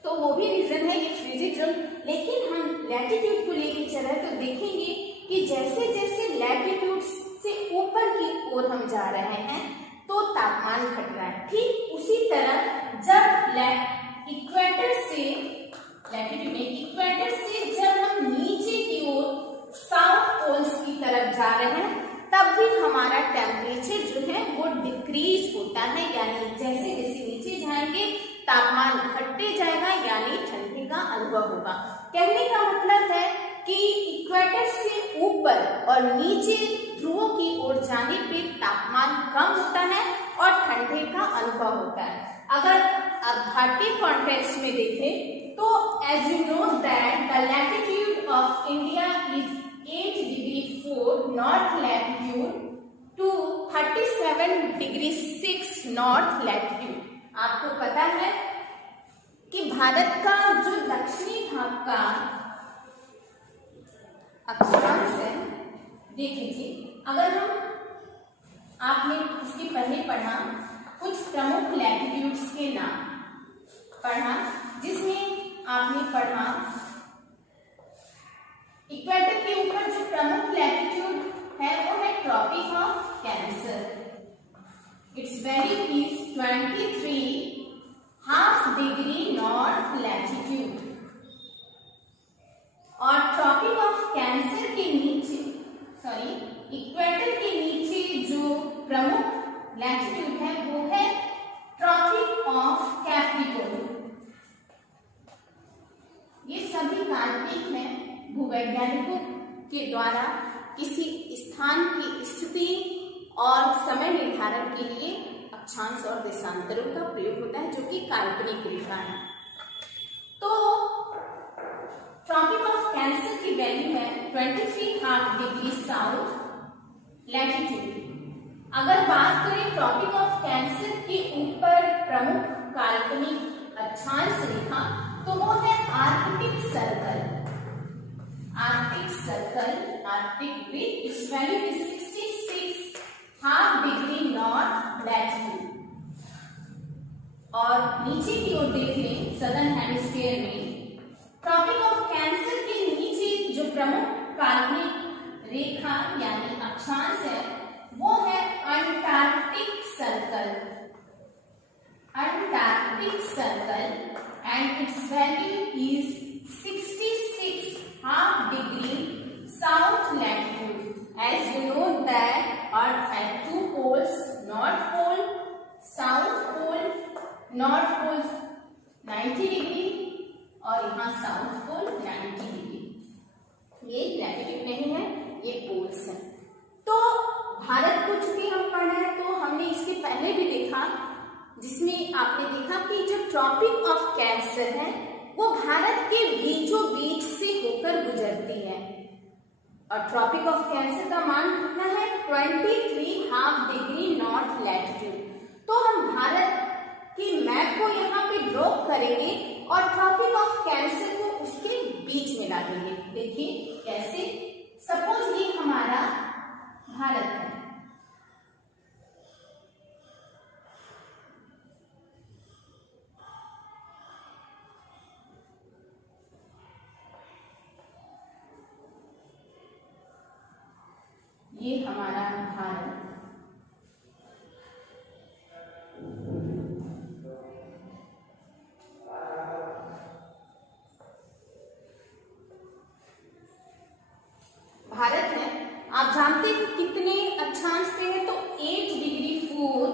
तो वो भी रीजन है ये फ्रिजिड जोन। लेकिन हम लैटिट्यूड को लेके चले तो देखेंगे कि जैसे जैसे लैटिट्यूड से ऊपर की ओर हम जा रहे हैं तो तापमान घट रहा है। ठीक उसी तरह जब इक्वेटर से लैटिट्यूड में इक्वेटर से जब हम नीचे की ओर साउथ पोल्स की तरफ जा रहे हैं, तब भी हमारा टेम्परेचर जो है वो डिक्रीज होता है, यानी जैसे जैसे नीचे जाएंगे तापमान घटते जाएगा, यानी ठंडी का अनुभव होगा। कहने का मतलब है कि इक्वेटर से ऊपर और नीचे ध्रुवों की ओर जाने पे तापमान कम होता है और ठंडे का अनुभव होता है। अगर आप भारतीय कॉन्टेक्स्ट में देखें तो as you know that the latitude of India is 8 degree 4 north latitude to 37 degree 6 north latitude। आपको पता है कि भारत का जो दक्षिणी भाग का अक्षांश है, देख लीजिए, अगर हम आपने इसके पहले पढ़ा कुछ प्रमुख लैटिट्यूड्स के नाम पढ़ा, जिसमें आपने पढ़ा इक्वेटर के ऊपर जो प्रमुख लैटिट्यूड है वो है Tropic of Cancer. Its value is 23.5 degree north latitude. और ट्रॉपिक ऑफ कैंसर के नीचे इक्वेटर के नीचे जो प्रमुख लैटिट्यूड है वो है ट्रॉपिक ऑफ कैप्रिकॉर्न। ये सभी काल्पनिक हैं, भूवैज्ञानिकों के द्वारा किसी स्थान की स्थिति और समय निर्धारण के लिए अक्षांश और देशांतरों का प्रयोग होता है, जो कि काल्पनिक रेखा है। तो ट्रॉपिक ऑफ कैंसर की वैल्यू है 23.5 डिग्री साउथ लैटिट्यूड। अगर बात करें ट्रॉपिक ऑफ कैंसर के ऊपर प्रमुख काल्पनिक अक्षांश रेखा, तो वो है Arctic circle. Arctic circle, Arctic with its value is 66.5 degree north latitude. और नीचे की ओर देखें सदर्न हेमिस्फीयर में ट्रॉपिक ऑफ कैंसर के नीचे जो प्रमुख काल्पनिक रेखा यानी अक्षांश है वो है Antarctic circle. Antarctic circle and its value is 66.5 degree south latitude. As you know that Earth has two poles, North Pole, South Pole. North Pole 90 degree और यहाँ South Pole 90 डिग्री। ये लैटिट्यूड नहीं है, ये पोल्स हैं। तो भारत को चूंकि हम पढ़ा है तो हमने इसके पहले भी देखा, जिसमें आपने देखा कि जो ट्रॉपिक ऑफ कैंसर है वो भारत के बीचों बीच से होकर गुजरती है। और ट्रॉपिक ऑफ कैंसर का मान कितना है 23.5 डिग्री नॉर्थ लैटिट्यूड। तो हम भारत की मैप को यहाँ पे ड्रॉ करेंगे और ट्रॉपिक ऑफ कैंसर को उसके बीच में ला देंगे। देखिए कैसे, सपोज ये हमारा भारत है, ये हमारा भारत। भारत है, आप जानते हैं कितने अक्षांश पे है, तो 8 डिग्री 4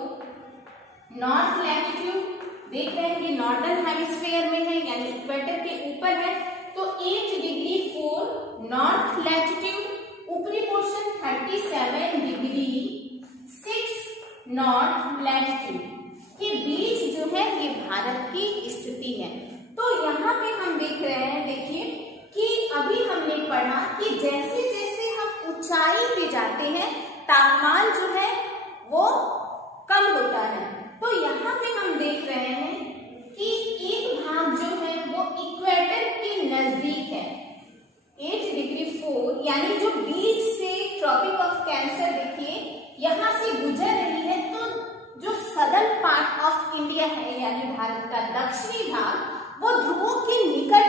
नॉर्थ लैटिट्यूड। देख रहे हैं कि नॉर्दर्न हेमिस्फीयर में है, यानी इक्वेटर के ऊपर है, तो 8 डिग्री 4 नॉर्थ लैटिट्यूड। ऊपरी पोर्शन 37 डिग्री 6 नॉर्थ लैटिट्यूड के बीच जो है ये भारत की स्थिति है। तो यहाँ पे हम देख रहे हैं, देखिए कि अभी हमने पढ़ा कि जैसे जैसे हम ऊंचाई पे जाते हैं तापमान जो है वो कम होता है। तो यहाँ पे हम देख रहे हैं कि एक भाग जो है वो इक्वेटर के नजदीक है, 8 डिग्री 4, यानी जो बीच से ट्रॉपिक ऑफ कैंसर देखिए यहाँ से गुजर रही है, तो जो सदर्न पार्ट ऑफ इंडिया है यानी भारत का दक्षिणी भाग वो ध्रुवों के निकट,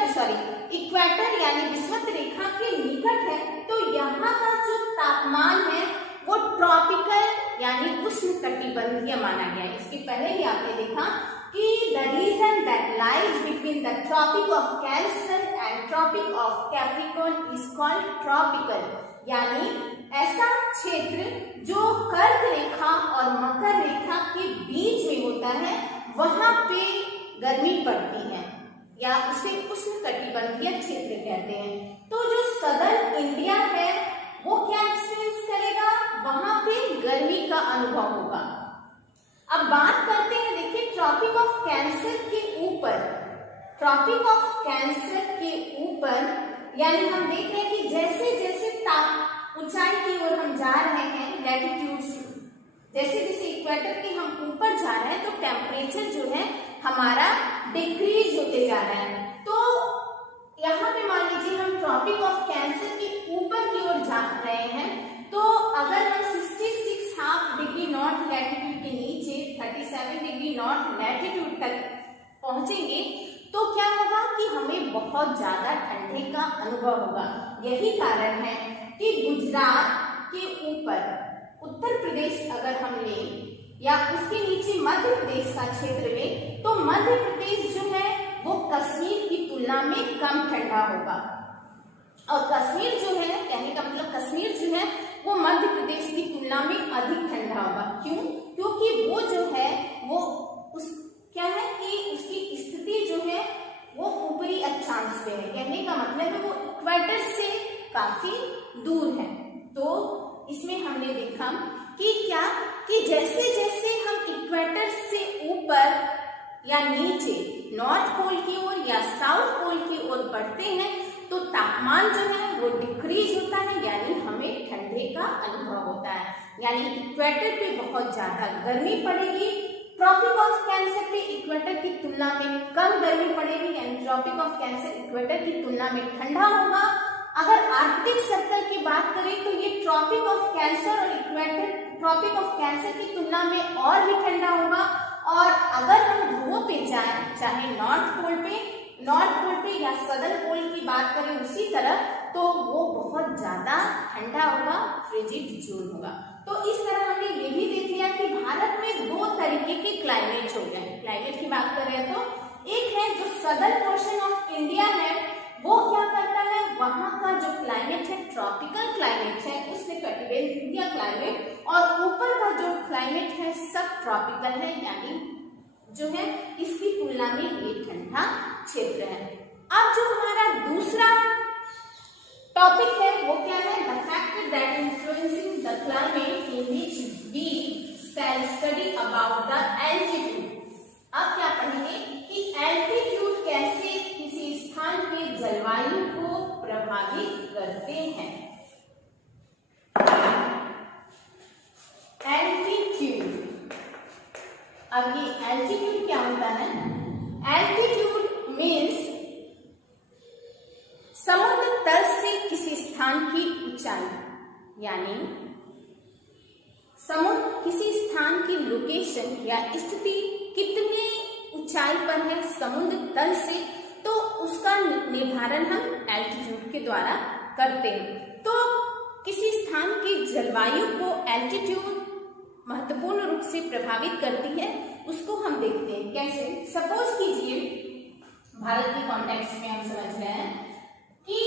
इक्वेटर यानी विषुवत रेखा के निकट है। तो यहाँ का जो तापमान है वो ट्रॉपिकल यानी उष्णकटिबंधीय माना गया है। इसके पहले ही आपने देखा कि the region that lies between the Tropic of Cancer and Tropic of Capricorn is called tropical, यानी ऐसा क्षेत्र जो कर्क रेखा और मकर रेखा के बीच में होता है वहां पे गर्मी पड़ती है या उसे उष्णकटिबंधीय क्षेत्र कहते हैं। तो जो सदर्न इंडिया है वो क्या एक्सपीरियंस करेगा, वहां पे गर्मी का अनुभव होगा। अब बात करते हैं, देखिए ट्रॉपिक ऑफ कैंसर के ऊपर, ट्रॉपिक ऑफ कैंसर के ऊपर यानी हम देख रहे हैं कि जैसे जैसे ऊंचाई की ओर हम जा रहे हैं लैटिट्यूड से, जैसे जैसे इक्वेटर के हम ऊपर जा रहे हैं तो टेम्परेचर जो है हमारा डिक्रीज होते जा रहा है। तो यहाँ पे मान लीजिए हम ट्रॉपिक ऑफ कैंसर के ऊपर की ओर जा रहे हैं, तो अगर हम 66.5 डिग्री नॉर्थ लैटिट्यूड के नीचे 37 डिग्री नॉर्थ लैटिट्यूड तक पहुंचेंगे तो क्या होगा कि हमें बहुत ज्यादा ठंडे का अनुभव होगा। यही कारण है कि गुजरात के ऊपर उत्तर प्रदेश अगर हम लें या उसके नीचे मध्य प्रदेश का क्षेत्र में, तो मध्य प्रदेश जो है वो कश्मीर की तुलना में कम ठंडा होगा। और कश्मीर जो है, कहने का मतलब कश्मीर जो है वो मध्य प्रदेश की तुलना में अधिक ठंडा होगा। क्यों? क्योंकि वो जो है वो उस क्या है कि उसकी स्थिति जो है वो ऊपरी अक्षांश पे है, कहने का मतलब है वो इक्वेटर से काफी दूर है। तो इसमें हमने देखा कि क्या कि जैसे जैसे हम इक्वेटर से ऊपर या नीचे नॉर्थ पोल की ओर या साउथ पोल की ओर बढ़ते हैं तो तापमान जो है वो डिक्रीज होता है, यानी हमें ठंडे का अनुभव होता है, यानी इक्वेटर पे बहुत ज्यादा गर्मी पड़ेगी, ट्रॉपिक ऑफ कैंसर पे इक्वेटर की तुलना में कम गर्मी पड़ेगी, यानी ट्रॉपिक ऑफ कैंसर इक्वेटर की तुलना में ठंडा होगा। अगर आर्कटिक सर्कल की बात करें तो ये ट्रॉपिक ऑफ कैंसर और इक्वेटर ट्रॉपिक ऑफ कैंसर की तुलना में और भी ठंडा होगा। और अगर हम ध्रुवों पे जाएं, चाहे नॉर्थ पोल पे या सदर्न पोल की बात करें उसी तरह, तो वो बहुत ज्यादा ठंडा होगा, फ्रिजिड जोन होगा। तो इस तरह हमने ये भी देख लिया कि भारत में 2 तरीके के क्लाइमेट हो गए। क्लाइमेट की बात करें तो एक है जो सदर्न पोर्शन ऑफ इंडिया है वो क्या करता है, वहां का जो क्लाइमेट है ट्रॉपिकल क्लाइमेट है, उष्णकटिबंधीय क्लाइमेट, और ऊपर का जो क्लाइमेट है सब ट्रॉपिकल है, यानी जो है इसकी तुलना में ये ठंडा क्षेत्र है। अब जो हमारा दूसरा टॉपिक है वो क्या है, the factor that influencing the climate in which we shall study about the altitude. अब क्या पढ़ेंगे कि एल्टीट्यूड कैसे किसी स्थान के जलवायु को प्रभावित करते हैं। एल्टीट्यूड, अब ये एल्टीट्यूड क्या होता है, एल्टीट्यूड मीन्स समुद्र तल से किसी स्थान की ऊंचाई, यानी समुद्र किसी स्थान की लोकेशन या स्थिति कितनी ऊंचाई पर है समुद्र तल से, तो उसका निर्धारण हम एल्टीट्यूड के द्वारा करते हैं। तो किसी स्थान की जलवायु को एल्टीट्यूड महत्वपूर्ण रूप से प्रभावित करती है उसको हम देखते हैं। कैसे? सपोज कीजिए भारत के कॉन्टेक्स्ट में हम समझ रहे हैं कि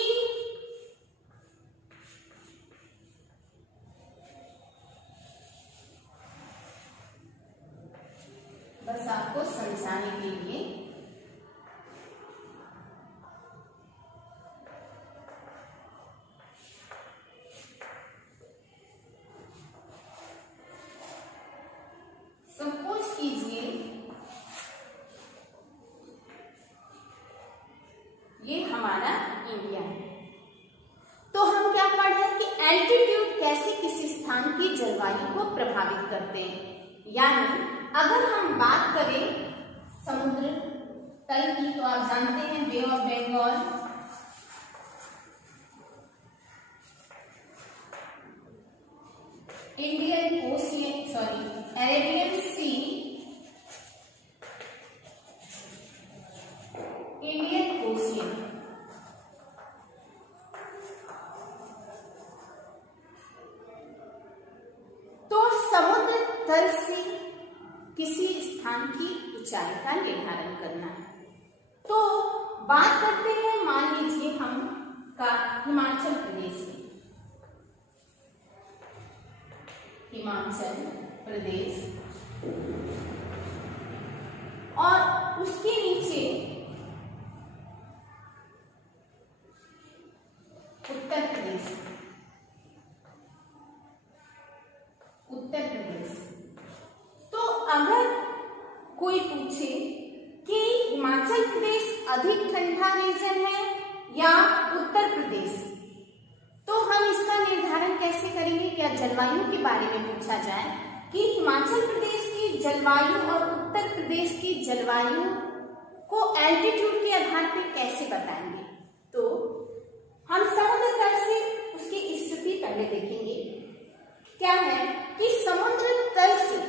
बस आपको समझाने के लिए सपोज कीजिए ये हमारा इंडिया है, तो हम क्या पढ़ रहे हैं कि एल्टीट्यूड कैसे किसी स्थान की जलवायु को प्रभावित करते हैं। यानी अगर हम बात करें समुद्र तल की, तो आप जानते हैं Bay of Bengal, Indian Ocean, sorry Arabian Sea, Indian Ocean, तो समुद्र तल से किसी स्थान की ऊंचाई का निर्धारण करना है। तो बात करते हैं, मान लीजिए हम का हिमाचल प्रदेश की, हिमाचल प्रदेश, और उसके नीचे उत्तर प्रदेश, उत्तर प्रदेश। तो अगर कोई पूछे कि हिमाचल प्रदेश अधिक ठंडा रीजन है या उत्तर प्रदेश, तो हम इसका निर्धारण कैसे करेंगे? क्या जलवायु के बारे में पूछा जाए कि हिमाचल प्रदेश की जलवायु और उत्तर प्रदेश की जलवायु को एल्टीट्यूड के आधार पर कैसे बताएंगे? तो हम समुद्र तल से उसकी स्थिति पहले देखेंगे। क्या है कि समुद्र तल से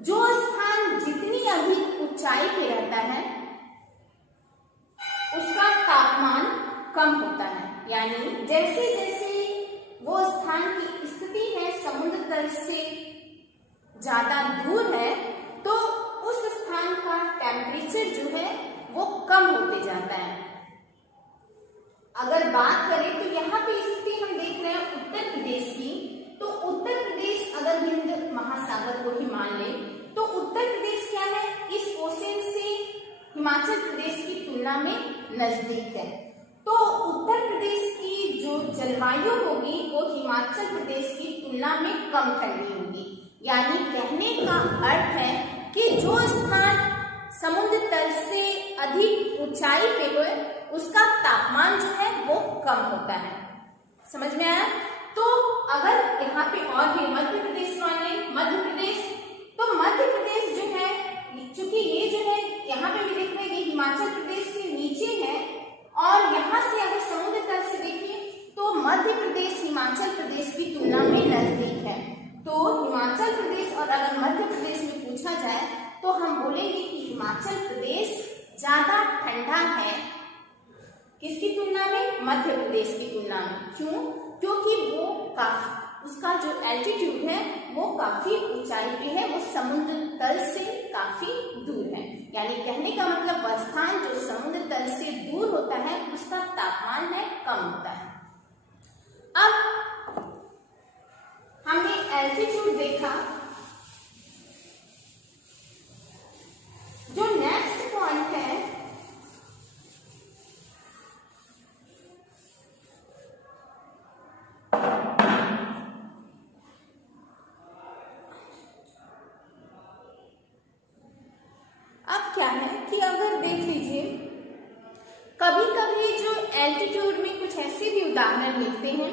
जो स्थान जितनी अधिक ऊंचाई पे रहता है उसका तापमान कम होता है। यानी जैसे जैसे वो स्थान की स्थिति है समुद्र तल से ज्यादा दूर है, तो उस स्थान का टेम्परेचर जो है वो कम होते जाता है। अगर बात करें तो यहाँ पे स्थिति हम देख रहे हैं उत्तर प्रदेश की, तो उत्तर प्रदेश अगर हिंद महासागर को ही मान ले तो उत्तर प्रदेश क्या है, इस ओशन से हिमाचल प्रदेश की तुलना में नजदीक है। तो उत्तर प्रदेश की जो जलवायु होगी वो हिमाचल प्रदेश की तुलना में कम ठंडी होगी। यानी कहने का अर्थ है कि जो स्थान समुद्र तल से अधिक ऊंचाई पे हो उसका तापमान जो है वो कम होता है। समझ में आया? तो अगर यहाँ पे और भी मध्य प्रदेश मान लें, मध्य प्रदेश, तो मध्य प्रदेश जो है, चूंकि ये जो है यहाँ पे भी देख रहे हैं हिमाचल प्रदेश से नीचे है, और यहाँ से अगर समुद्र तल से देखिए तो मध्य प्रदेश हिमाचल प्रदेश की तुलना में नजदीक है। तो हिमाचल प्रदेश और अगर मध्य प्रदेश में पूछा जाए तो हम बोलेंगे कि हिमाचल प्रदेश ज्यादा ठंडा है किसकी तुलना में? मध्य प्रदेश की तुलना में। क्यों? क्योंकि वो काफी, उसका जो एल्टीट्यूड है वो काफी ऊंचाई पे है, वो समुद्र तल से काफी दूर है। यानी कहने का मतलब वह स्थान जो समुद्र तल से दूर होता है उसका तापमान है कम होता है। अब हमने एल्टीट्यूड देखा, जो नेक्स्ट पॉइंट है क्या है कि अगर देख लीजिए कभी कभी जो एल्टीट्यूड में कुछ ऐसे भी उदाहरण मिलते हैं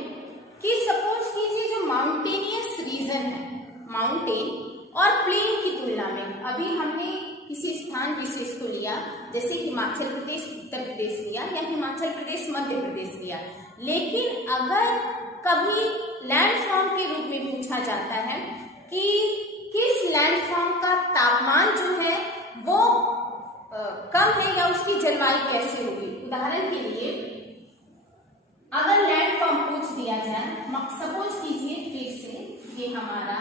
कि सपोज कीजिए जो माउंटेनियस रीजन है, माउंटेन और प्लेन की तुलना में, अभी हमने किसी स्थान विशेष को लिया जैसे हिमाचल प्रदेश उत्तर प्रदेश लिया या हिमाचल प्रदेश मध्य प्रदेश लिया, लेकिन अगर कभी लैंडफॉर्म के रूप में पूछा जाता है कि किस लैंडफॉर्म का तापमान जो है वो कम है या उसकी जलवायु कैसे होगी। उदाहरण के लिए अगर लैंडफॉर्म पूछ दिया जाए, सपोज कीजिए ये हमारा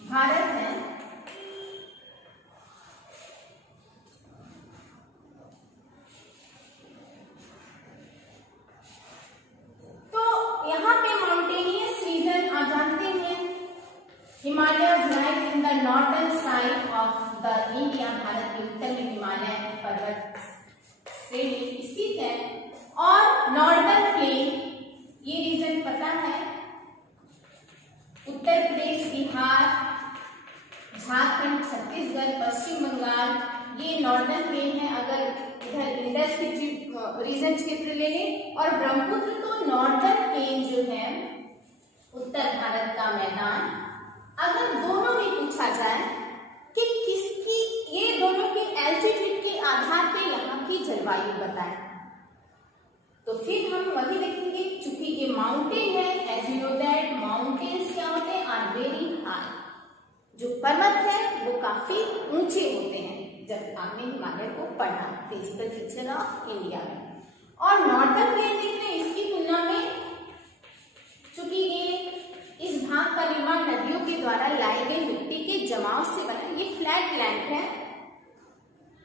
भारत है। तो यहाँ पे माउंटेनियस रीजन आप जानते हैं, Himalayas lies in the northern side of the India. Bharat के उत्तर में हिमालय पर्वत श्रेणी स्थित है। और नॉर्दर्न प्लेन, ये रीजन पता है, उत्तर प्रदेश, बिहार, झारखंड, छत्तीसगढ़, पश्चिम बंगाल, ये नॉर्दर्न प्लेन है। अगर इधर इंडस रीजन क्षेत्र ले लें, और ब्रह्मपुत्र तो नॉर्दर्न प्लेन जो है, उत्तर भारत का मैदान। अगर दोनों में पूछा जाए कि किसकी, ये दोनों के एल्टीट्यूड के आधार पे यहाँ की जलवायु बताएं, तो फिर हम वही देखेंगे। चूंकि ये माउंटेन है, as you know that mountains क्या होते हैं, आर वेरी हाई। जो पर्वत है वो काफी ऊंचे होते हैं, जब आपने हिमालय को पढ़ा फिजिकल फीचर ऑफ इंडिया में। और नॉर्दर्न प्लेन देख रहे हैं, इसकी तुलना में चूंकि ये इस भाग का निर्माण नदियों के द्वारा लाई गई मिट्टी के जमाव से बना, ये फ्लैट लैंड है,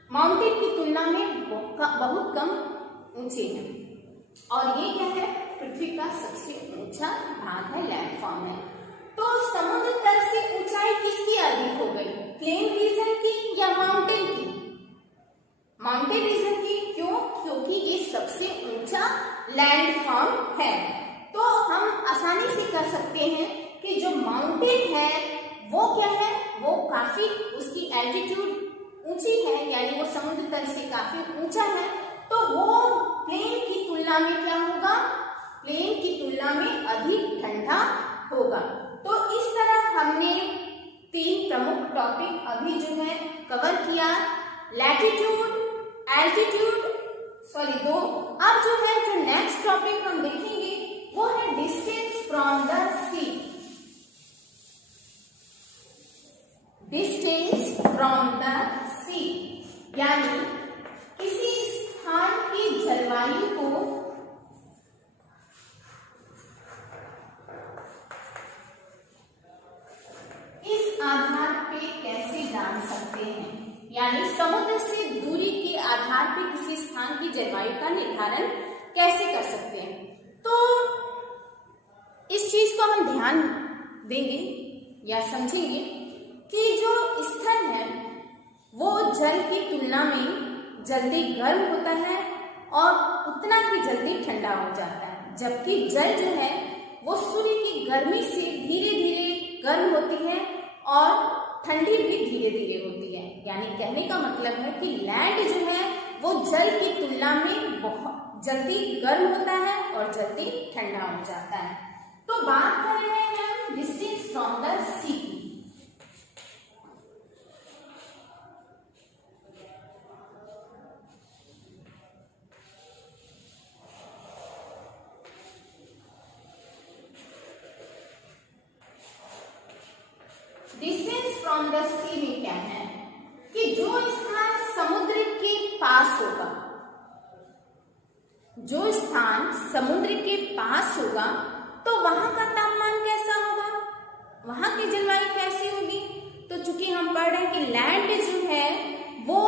माउंटेन की तुलना में बहुत कम ऊंचे है। और ये क्या है, पृथ्वी का सबसे ऊंचा भाग है, लैंडफॉर्म है। तो समुद्र तल से ऊंचाई किसकी अधिक हो गई, प्लेन रीजन की या माउंटेन की? माउंटेन रीजन की। क्यों? क्योंकि ये सबसे ऊंचा लैंडफॉर्म है। तो हम आसानी से कर सकते हैं कि जो माउंटेन है वो क्या है, वो काफी, उसकी एल्टीट्यूड ऊंची है, यानी वो समुद्र तल से काफी ऊंचा है, तो वो प्लेन की तुलना में क्या होगा, प्लेन की तुलना में अधिक ठंडा होगा। तो इस तरह हमने 3 प्रमुख टॉपिक अभी जो है कवर किया, लैटिट्यूड, एल्टीट्यूड, 2। अब जो है, जो नेक्स्ट टॉपिक हम देखेंगे वो है distance from the sea. Distance from the sea, यानी किसी स्थान की जलवायु को इस आधार पे कैसे जान सकते हैं, यानी समुद्र से दूरी के आधार पे किसी स्थान की जलवायु का निर्धारण कैसे कर सकते हैं। तो इस चीज को हम ध्यान देंगे या समझेंगे कि जो स्थल है वो जल की तुलना में जल्दी गर्म होता है और उतना ही जल्दी ठंडा हो जाता है, जबकि जल जो है वो सूर्य की गर्मी से धीरे धीरे गर्म होती है और ठंडी भी धीरे धीरे होती है। यानी कहने का मतलब है कि लैंड जो है वो जल की तुलना में बहुत जल्दी गर्म होता है और जल्दी ठंडा हो जाता है। तो बात कर रहे हैं हम डिस्टेंस फ्रॉम द सी की। डिस्टेंस फ्रॉम द सी में क्या है कि जो स्थान समुद्र के पास होगा, जो स्थान समुद्र के पास होगा तो वहां का तापमान कैसा होगा, वहां की जलवायु कैसी होगी। तो चूंकि हम पढ़ रहे हैं कि लैंड जो है वो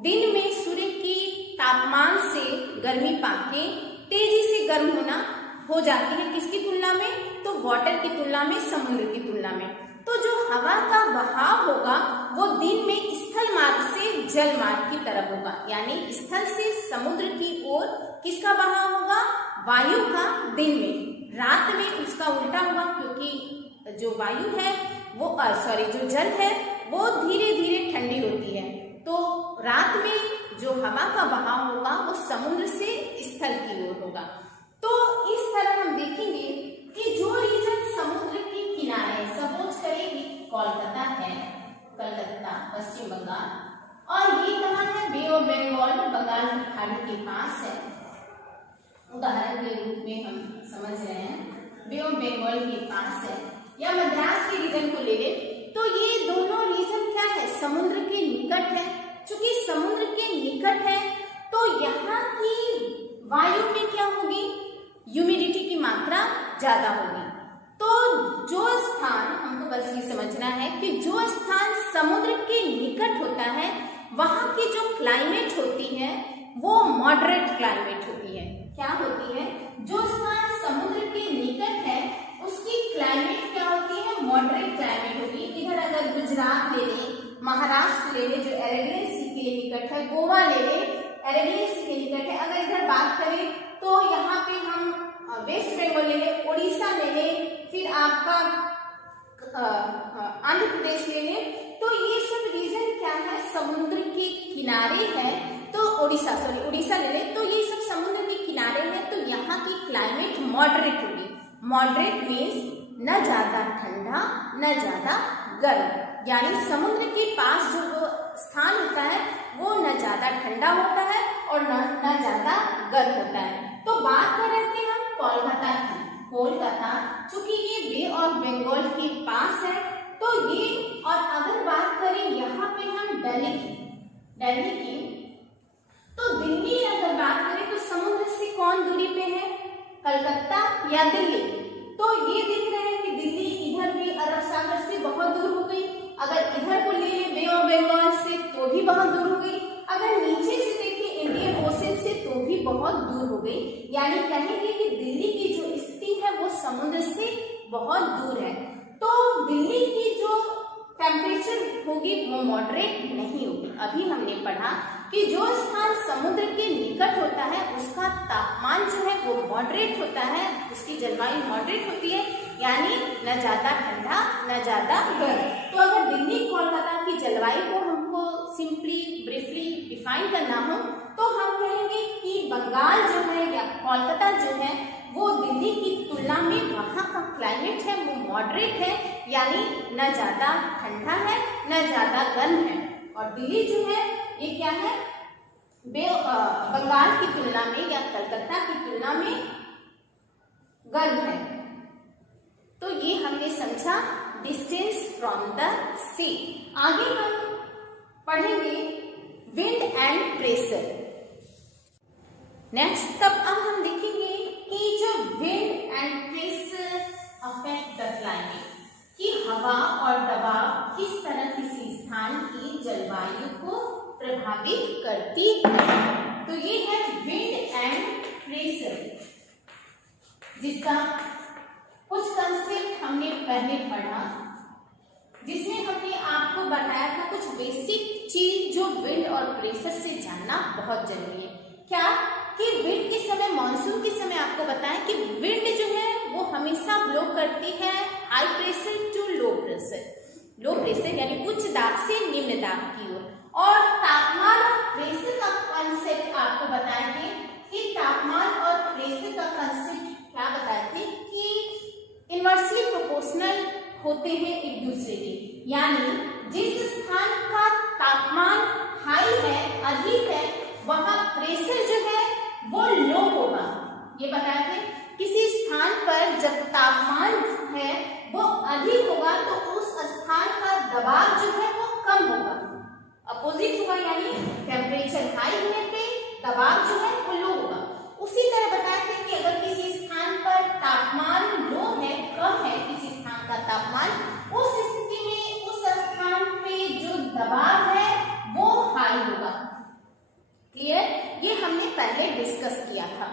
दिन में सूर्य की तापमान से गर्मी पाके तेजी से गर्म होना हो जाती है, किसकी तुलना में, तो वाटर की तुलना में, समुद्र की तुलना में। तो जो हवा का बहाव होगा वो दिन में स्थल मार्ग से जल मार्ग की तरफ होगा, यानी स्थल से समुद्र की ओर किसका बहाव होगा, वायु का। दिन में, रात में उसका उल्टा होगा, क्योंकि जो वायु है वो जो जल है वो धीरे धीरे ठंडी होती है, तो रात में जो हवा का बहाव होगा वो समुद्र से स्थल की ओर होगा। तो इस तरह हम देखेंगे कि जो रीजन समुद्र के किनारे, सपोज करें कोलकाता है, कलकत्ता पश्चिम बंगाल, और ये कहाँ है, बे ऑफ बंगाल, बंगाल की खाड़ी के पास है। उदाहरण के रूप में हम समझ रहे हैं बे ऑफ बंगाल के पास है, या मद्रास के रीजन को ले ले, तो ये दोनों रीजन क्या है, समुद्र के निकट है। चूंकि समुद्र के निकट है तो यहाँ की वायु में क्या होगी, ह्यूमिडिटी की मात्रा ज्यादा होगी। तो जो स्थान, हमको बस ये समझना है कि जो स्थान समुद्र के निकट होता है वहां की जो क्लाइमेट होती है वो मॉडरेट क्लाइमेट होती है। क्या होती है? जो स्थान समुद्र के निकट है उसकी क्लाइमेट क्या होती है? मॉडरेट क्लाइमेट होती है। इधर अगर गुजरात ले लें, महाराष्ट्र ले लें जो अरेबियन सी के निकट है, गोवा ले लें अरेबियन सी के निकट है, अगर इधर बात करें तो यहाँ पे हम वेस्ट बंगाल ले लें, उड़ीसा ले लें, फिर आपका आंध्र प्रदेश ले लें, तो ये सब रीजन क्या है? समुद्र के किनारे है। तो उड़ीसा ले लें, तो ये सब समुद्र के किनारे है, तो यहाँ की क्लाइमेट मॉडरेट होगी। मॉडरेट मीन्स न ज्यादा ठंडा न ज्यादा गर्म, यानी समुद्र के पास जो वो स्थान होता है वो न ज्यादा ठंडा होता है और न ज्यादा गर्म होता है। तो बात कर रहे थे हम कोलकाता की। कोलकाता चूंकि ये बे ऑफ बंगाल के पास है, तो ये, और अगर बात करें यहाँ पे हम दिल्ली की, तो दिल्ली अगर बात करें तो समुद्र से कौन दूरी पे है? कलकत्ता या दिल्ली? तो ये दिख रहा है कि दिल्ली इधर भी अरब सागर से बहुत दूर हो गई। अगर इधर को ले लें बे ऑफ बंगाल से तो भी बहुत दूर हो गई। अगर नीचे से देखें इंडियन ओशन से तो भी बहुत दूर हो गई। यानी कहेंगे कि दिल्ली की जो स्थिति है वो समुद्र से बहुत दूर है। तो दिल्ली की जो टेम्परेचर होगी वो मॉडरेट नहीं होगी। अभी हमने पढ़ा कि जो स्थान समुद्र के निकट होता है उसका तापमान जो है वो मॉडरेट होता है, उसकी जलवायु मॉडरेट होती है, यानी न ज्यादा ठंडा न ज्यादा गर्म। तो अगर दिल्ली कोलकाता की जलवायु को हमको सिंपली ब्रीफली डिफाइन करना हो तो हम कहेंगे कि बंगाल जो है या कोलकाता जो है वो दिल्ली की तुलना में वहाँ का क्लाइमेट है वो मॉडरेट है, यानी न ज्यादा ठंडा है न ज्यादा गर्म है। और दिल्ली जो है ये क्या है? बंगाल की तुलना में या कलकत्ता की तुलना में गर्म है। तो ये हमने समझा डिस्टेंस फ्रॉम द सी। आगे हम पढ़ेंगे विंड एंड प्रेशर। नेक्स्ट तब अब हम देखेंगे कि जो wind and pressure affect the climate, कि हवा और दबाव किस तरह किसी स्थान की जलवायु को प्रभावित करती है। तो ये है विंड एंड प्रेशर, जिसका कुछ कंसेप्ट हमने पहले पढ़ा, जिसमें हमने आपको बताया था कुछ बेसिक चीज जो विंड और प्रेशर से जानना बहुत जरूरी है। क्या कि विंड के समय, मानसून के समय आपको बताएं कि विंड जो है वो हमेशा ब्लो करती है high pressure to low pressure यानी उच्च दाब से निम्न दाब की ओर। और तापमान और प्रेशर का कंसेप्ट आपको बताए थे कि तापमान और प्रेशर का कंसेप्ट क्या बताए थे कि इनवर्सली प्रोपोर्शनल होते हैं एक दूसरे के, यानी जिस स्थान का तापमान हाई है, अधिक है, वहां प्रेशर जो है वो लो होगा। ये बताए थे किसी स्थान पर जब तापमान है वो अधिक होगा तो उस स्थान का दबाव जो है वो कम होगा, अपोजिट होगा, यानी टेम्परेचर हाई होने पे दबाव जो है वो लो होगा। उसी तरह बताया था कि अगर किसी स्थान पर तापमान लो है, कम है किसी स्थान का तापमान, उस स्थिति में उस स्थान पे जो दबाव है वो हाई होगा। क्लियर? ये हमने पहले डिस्कस किया था।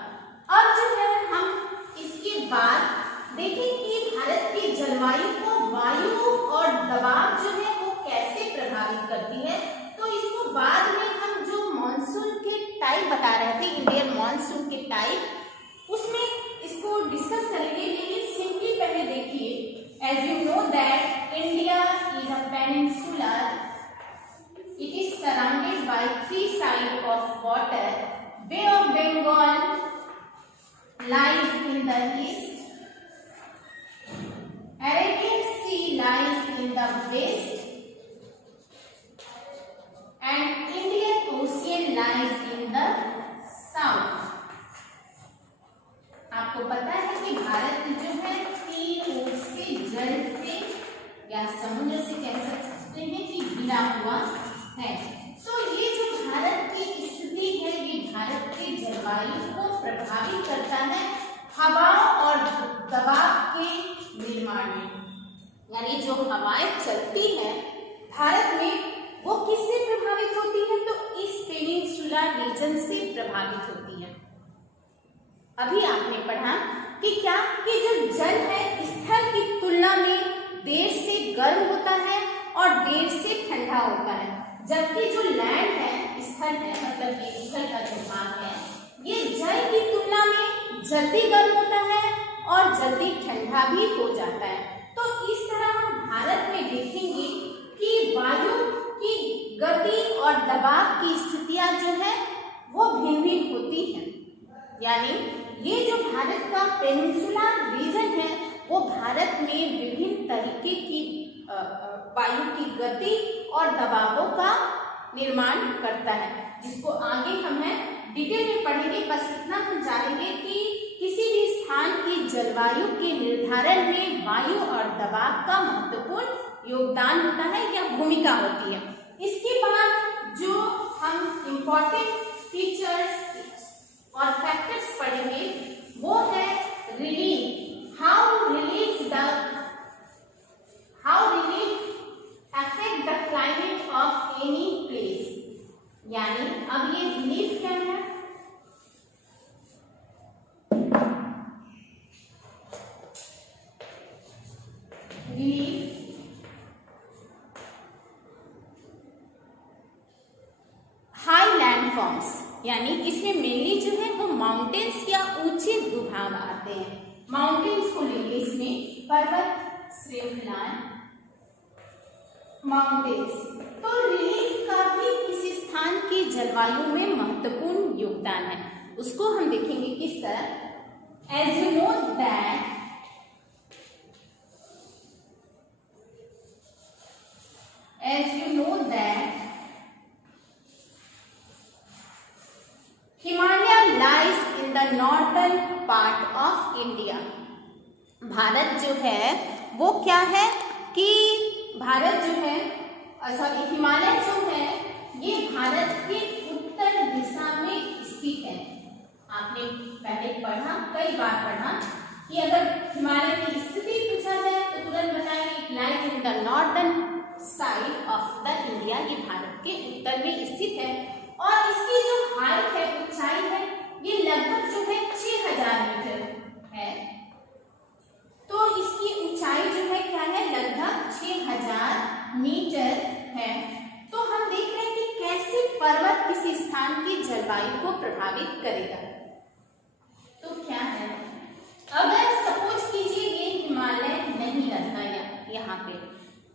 अब जो है हम इसके बाद देखें कि भारत की जलवायु को वायु और दबाव जो है वो कैसे प्रभावित करती है। तो इसको बाद में हम जो मॉनसून के टाइप बता रहे थे, इंडियन मॉनसून के टाइप, उसमें इसको डिस्कस करेंगे। लेकिन सिंपली पहले देखिए, as you know that India is a peninsular, it is surrounded by three sides of water. Bay of Bengal lies in the east, Arabian Sea lies in the west, and Indian Ocean lies in the south. आपको पता है कि भारत जो है तीन ओर से जल से या समुद्र से कह सकते हैं कि घिरा हुआ है। तो ये जो भारत की स्थिति है ये भारत की जलवायु को प्रभावित करता है। हवा और दबाव के निर्माण में। यानी जो हवाएं चलती हैं भारत में वो किससे प्रभावित होती है, तो इस पेनिनसुलर रीजन से प्रभावित होती है। अभी आपने पढ़ा कि क्या कि जो जल है स्थल की तुलना में देर से गर्म होता है और देर से ठंडा होता है, जबकि जो लैंड है, स्थल है, मतलब ये स्थल का जो भाग है, ये जल की तुलना में जल्दी गर्म होता है और जल्दी ठंडा भी हो जाता है। तो इस तरह हम भारत में देखेंगे कि वायु की गति और दबाव की स्थितियां जो है वो भिन्न भिन्न होती हैं। यानी ये जो भारत का पेनिनसुला रीजन है वो भारत में विभिन्न तरीके की वायु की गति और दबावों का निर्माण करता है, जिसको आगे हमें डिटेल में पढ़ेंगे। बस इतना हम जानेंगे कि किसी भी स्थान की जलवायु के निर्धारण में वायु और दबाव का महत्वपूर्ण योगदान होता है या भूमिका होती है। इसके बाद जो हम इम्पोर्टेंट फीचर्स और फैक्टर्स पढ़ेंगे वो है relief. How relief affect the climate of any place. यानी अब ये रिलीफ क्या है, हाई लैंडफॉर्म्स, यानी इसमें मेनली जो है वो माउंटेन्स या ऊंचे भूभाग आते हैं। माउंटेन्स को लेंगे, इसमें पर्वत श्रृंखलाएं, माउंटेन्स। तो रिलीफ का भी किसी स्थान की जलवायु में महत्वपूर्ण योगदान है, उसको हम देखेंगे किस तरह। As you know that Himalaya lies in the northern part of India. Bharat जो है वो क्या है कि भारत जो है हिमालय जो है ये भारत के उत्तर दिशा में स्थित है। आपने पहले पढ़ा, कई बार पढ़ा कि अगर हिमालय की स्थिति पूछा जाए तो तुरंत बताएंगे lies in the northern side of the India. ये भारत के उत्तर में स्थित है और इसकी जो हाइट है, ऊंचाई है, ये लगभग जो है 6000 मीटर है। तो इसकी ऊंचाई जो है क्या है, लगभग 6000 मीटर है। तो हम देख रहे हैं कि कैसे पर्वत किसी स्थान की जलवायु को प्रभावित करेगा। तो क्या है, अगर सपोज कीजिए ये हिमालय नहीं रहता यहाँ पे,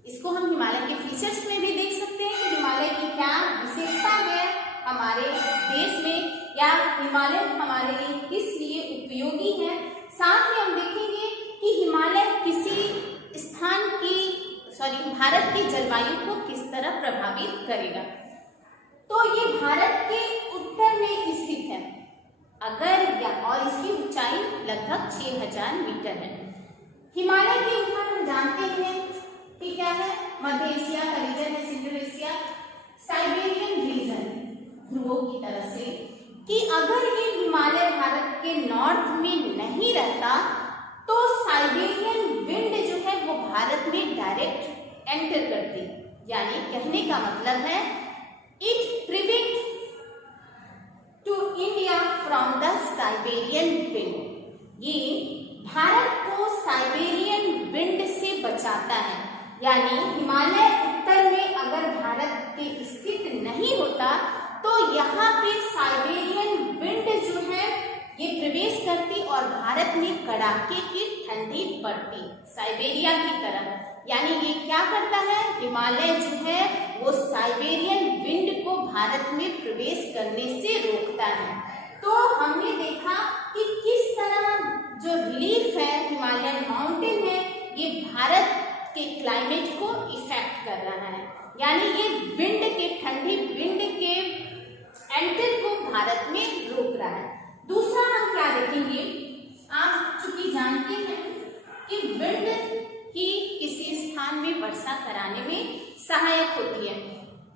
इसको हम हिमालय के फीचर्स में भी देख सकते हैं कि हिमालय की क्या विशेषता है हमारे देश में, या हिमालय हमारे लिए किस लिए उपयोगी है। साथ में हम देखेंगे कि हिमालय किसी स्थान की भारत की जलवायु को किस तरह प्रभावित करेगा। तो ये भारत के उत्तर में स्थित है और इसकी ऊंचाई लगभग 6000 मीटर है। हिमालय के ऊपर हम जानते हैं कि क्या है, मध्य एशिया का रीजन है, सेंट्रल एशिया, साइबेरियन रीजन, ध्रुवों की तरह से, कि अगर ये हिमालय भारत के नॉर्थ में नहीं रहता तो साइबेरियन विंड जो है वो भारत में डायरेक्ट एंटर करती। यानी कहने का मतलब है it prevent to India from the Siberian wind. ये भारत को साइबेरियन विंड से बचाता है। यानी हिमालय उत्तर में अगर भारत के स्थित नहीं होता तो यहाँ पे साइबेरियन विंड जो है ये प्रवेश करती और भारत में कड़ाके की ठंडी पड़ती, साइबेरिया की तरह। यानी ये क्या करता है, हिमालय जो है वो साइबेरियन विंड को भारत में प्रवेश करने से रोकता है। तो हमने देखा कि किस तरह जो रिलीफ है, हिमालयन माउंटेन है, ये भारत के क्लाइमेट को इफेक्ट कर रहा है। यानी ये विंड के, ठंडी विंड के एंटर को भारत में रोक रहा है। दूसरा हम क्या देखेंगे, आप चूंकि जानते हैं कि विंड ही किसी स्थान में वर्षा कराने में सहायक होती है,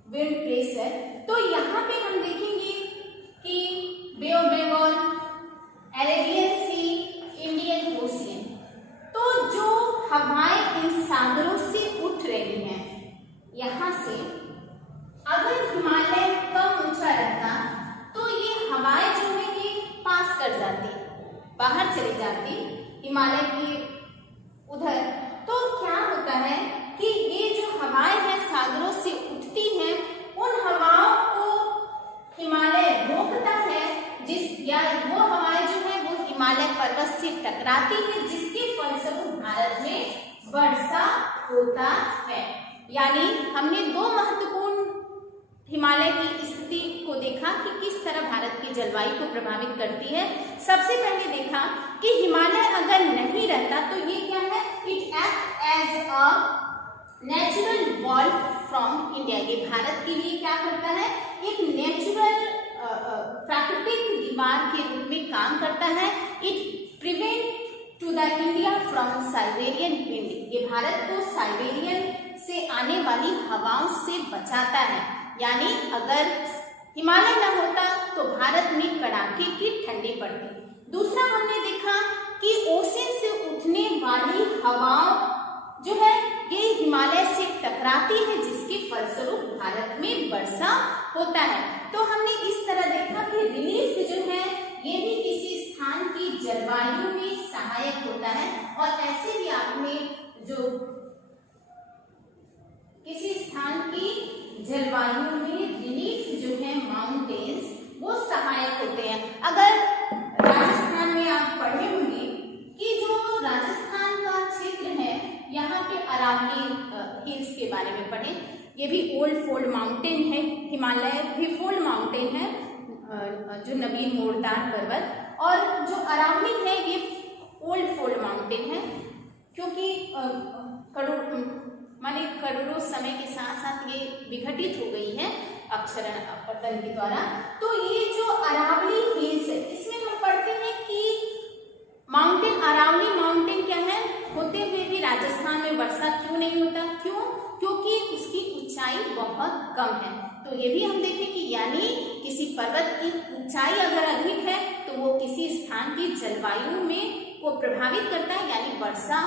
विंड प्रेशर। तो यहाँ पे हम देखेंगे कि Bay of Bengal, Arabian Sea, Indian Ocean, हवाएं इन सागरों से उठ रही हैं, यहाँ से अगर हिमालय कम ऊंचा रहता तो ये हवाएं जो है ये पास कर जाती, बाहर चली जाती हिमालय के उधर। तो क्या होता है कि ये जो हवाएं हैं सागरों से उठती हैं, उन हवाओं को हिमालय रोकता है, या वो हवाएं जो है वो हिमालय पर्वत से टकराती है, जिसके फलस्वरूप भारत में वर्षा होता है। यानी हमने दो महत्वपूर्ण हिमालय की स्थिति को देखा कि किस तरह भारत की जलवायु को प्रभावित करती है। सबसे पहले देखा कि हिमालय अगर नहीं रहता तो ये क्या है, it act as a natural wall from India. ये भारत के लिए क्या करता है, एक नेचुरल प्राकृतिक दीवार के रूप में काम करता है। It prevent to the India from Siberian wind. ये भारत को साइबेरियन से आने वाली हवाओं से बचाता है। यानी अगर हिमालय न होता तो भारत में कड़ाके की ठंडी पड़ती। दूसरा हमने देखा कि ओशन से उठने वाली हवाओं जो है ये हिमालय से टकराती है, जिसके फलस्वरूप भारत में वर्षा होता है। तो हमने इस तरह देखा कि रिलीफ जो है ये भी किसी स्थान की जलवायु में सहायक होता है। और ऐसे भी आपने जो किसी स्थान की जलवायु में रिलीफ जो है माउंटेन्स वो सहायक होते हैं। अगर राजस्थान में आप पढ़े होंगे कि जो राजस्थान का क्षेत्र है, यहाँ पे अरावली हिल्स के बारे में पढ़े। ये भी ओल्ड फोल्ड माउंटेन है, हिमालय भी फोल्ड माउंटेन है, जो नवीन मोरदार पर्वत। और जो अरावली है ये ओल्ड फोल्ड माउंटेन है, क्योंकि करोड़ों समय के साथ साथ ये विघटित हो गई है अक्षरण पतन के द्वारा। तो ये जो अरावली हिल्स है, इसमें हम पढ़ते हैं कि माउंटेन अरावली माउंटेन क्या है, होते हुए भी राजस्थान में वर्षा क्यों नहीं होता, क्यों, क्योंकि उसकी ऊंचाई बहुत कम है। तो ये भी हम देखें कि यानी किसी पर्वत की ऊंचाई अगर अधिक है तो वो किसी स्थान की जलवायु में को प्रभावित करता है, यानी वर्षा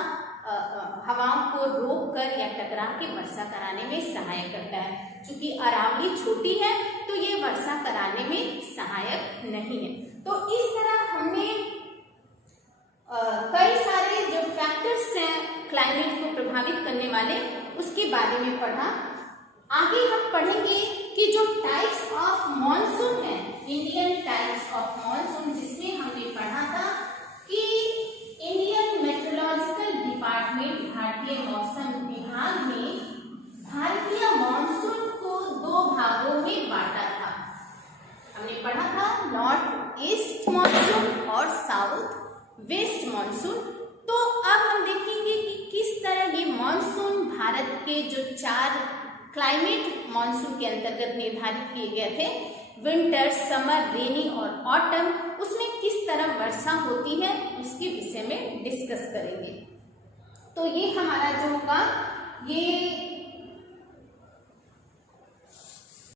हवाओं को रोक कर या टकरा के वर्षा कराने में सहायक करता है। चूंकि अरावली छोटी है तो ये वर्षा कराने में सहायक नहीं है। तो इस तरह हमने कई सारे जो फैक्टर्स हैं क्लाइमेट को प्रभावित करने वाले, उसके बारे में पढ़ा। आगे हम पढ़ेंगे कि जो टाइप्स ऑफ मॉनसून है, इंडियन टाइप्स ऑफ मॉनसून, जिसमें हमने पढ़ा था कि इंडियन मेट्रोलॉजिकल डिपार्टमेंट, भारतीय मौसम विभाग ने भारतीय मॉनसून को दो भागों में बांटा था। हमने पढ़ा था नॉर्थ ईस्ट मॉनसून और साउथ वेस्ट मॉनसून। तो अब हम देखेंगे कि किस तरह ये मॉनसून भारत के जो 4 क्लाइमेट मॉनसून के अंतर्गत निर्धारित किए गए थे, विंटर, समर, रेनी और ऑटम, उसमें किस तरह वर्षा होती है उसके विषय में डिस्कस करेंगे। तो ये हमारा जो होगा ये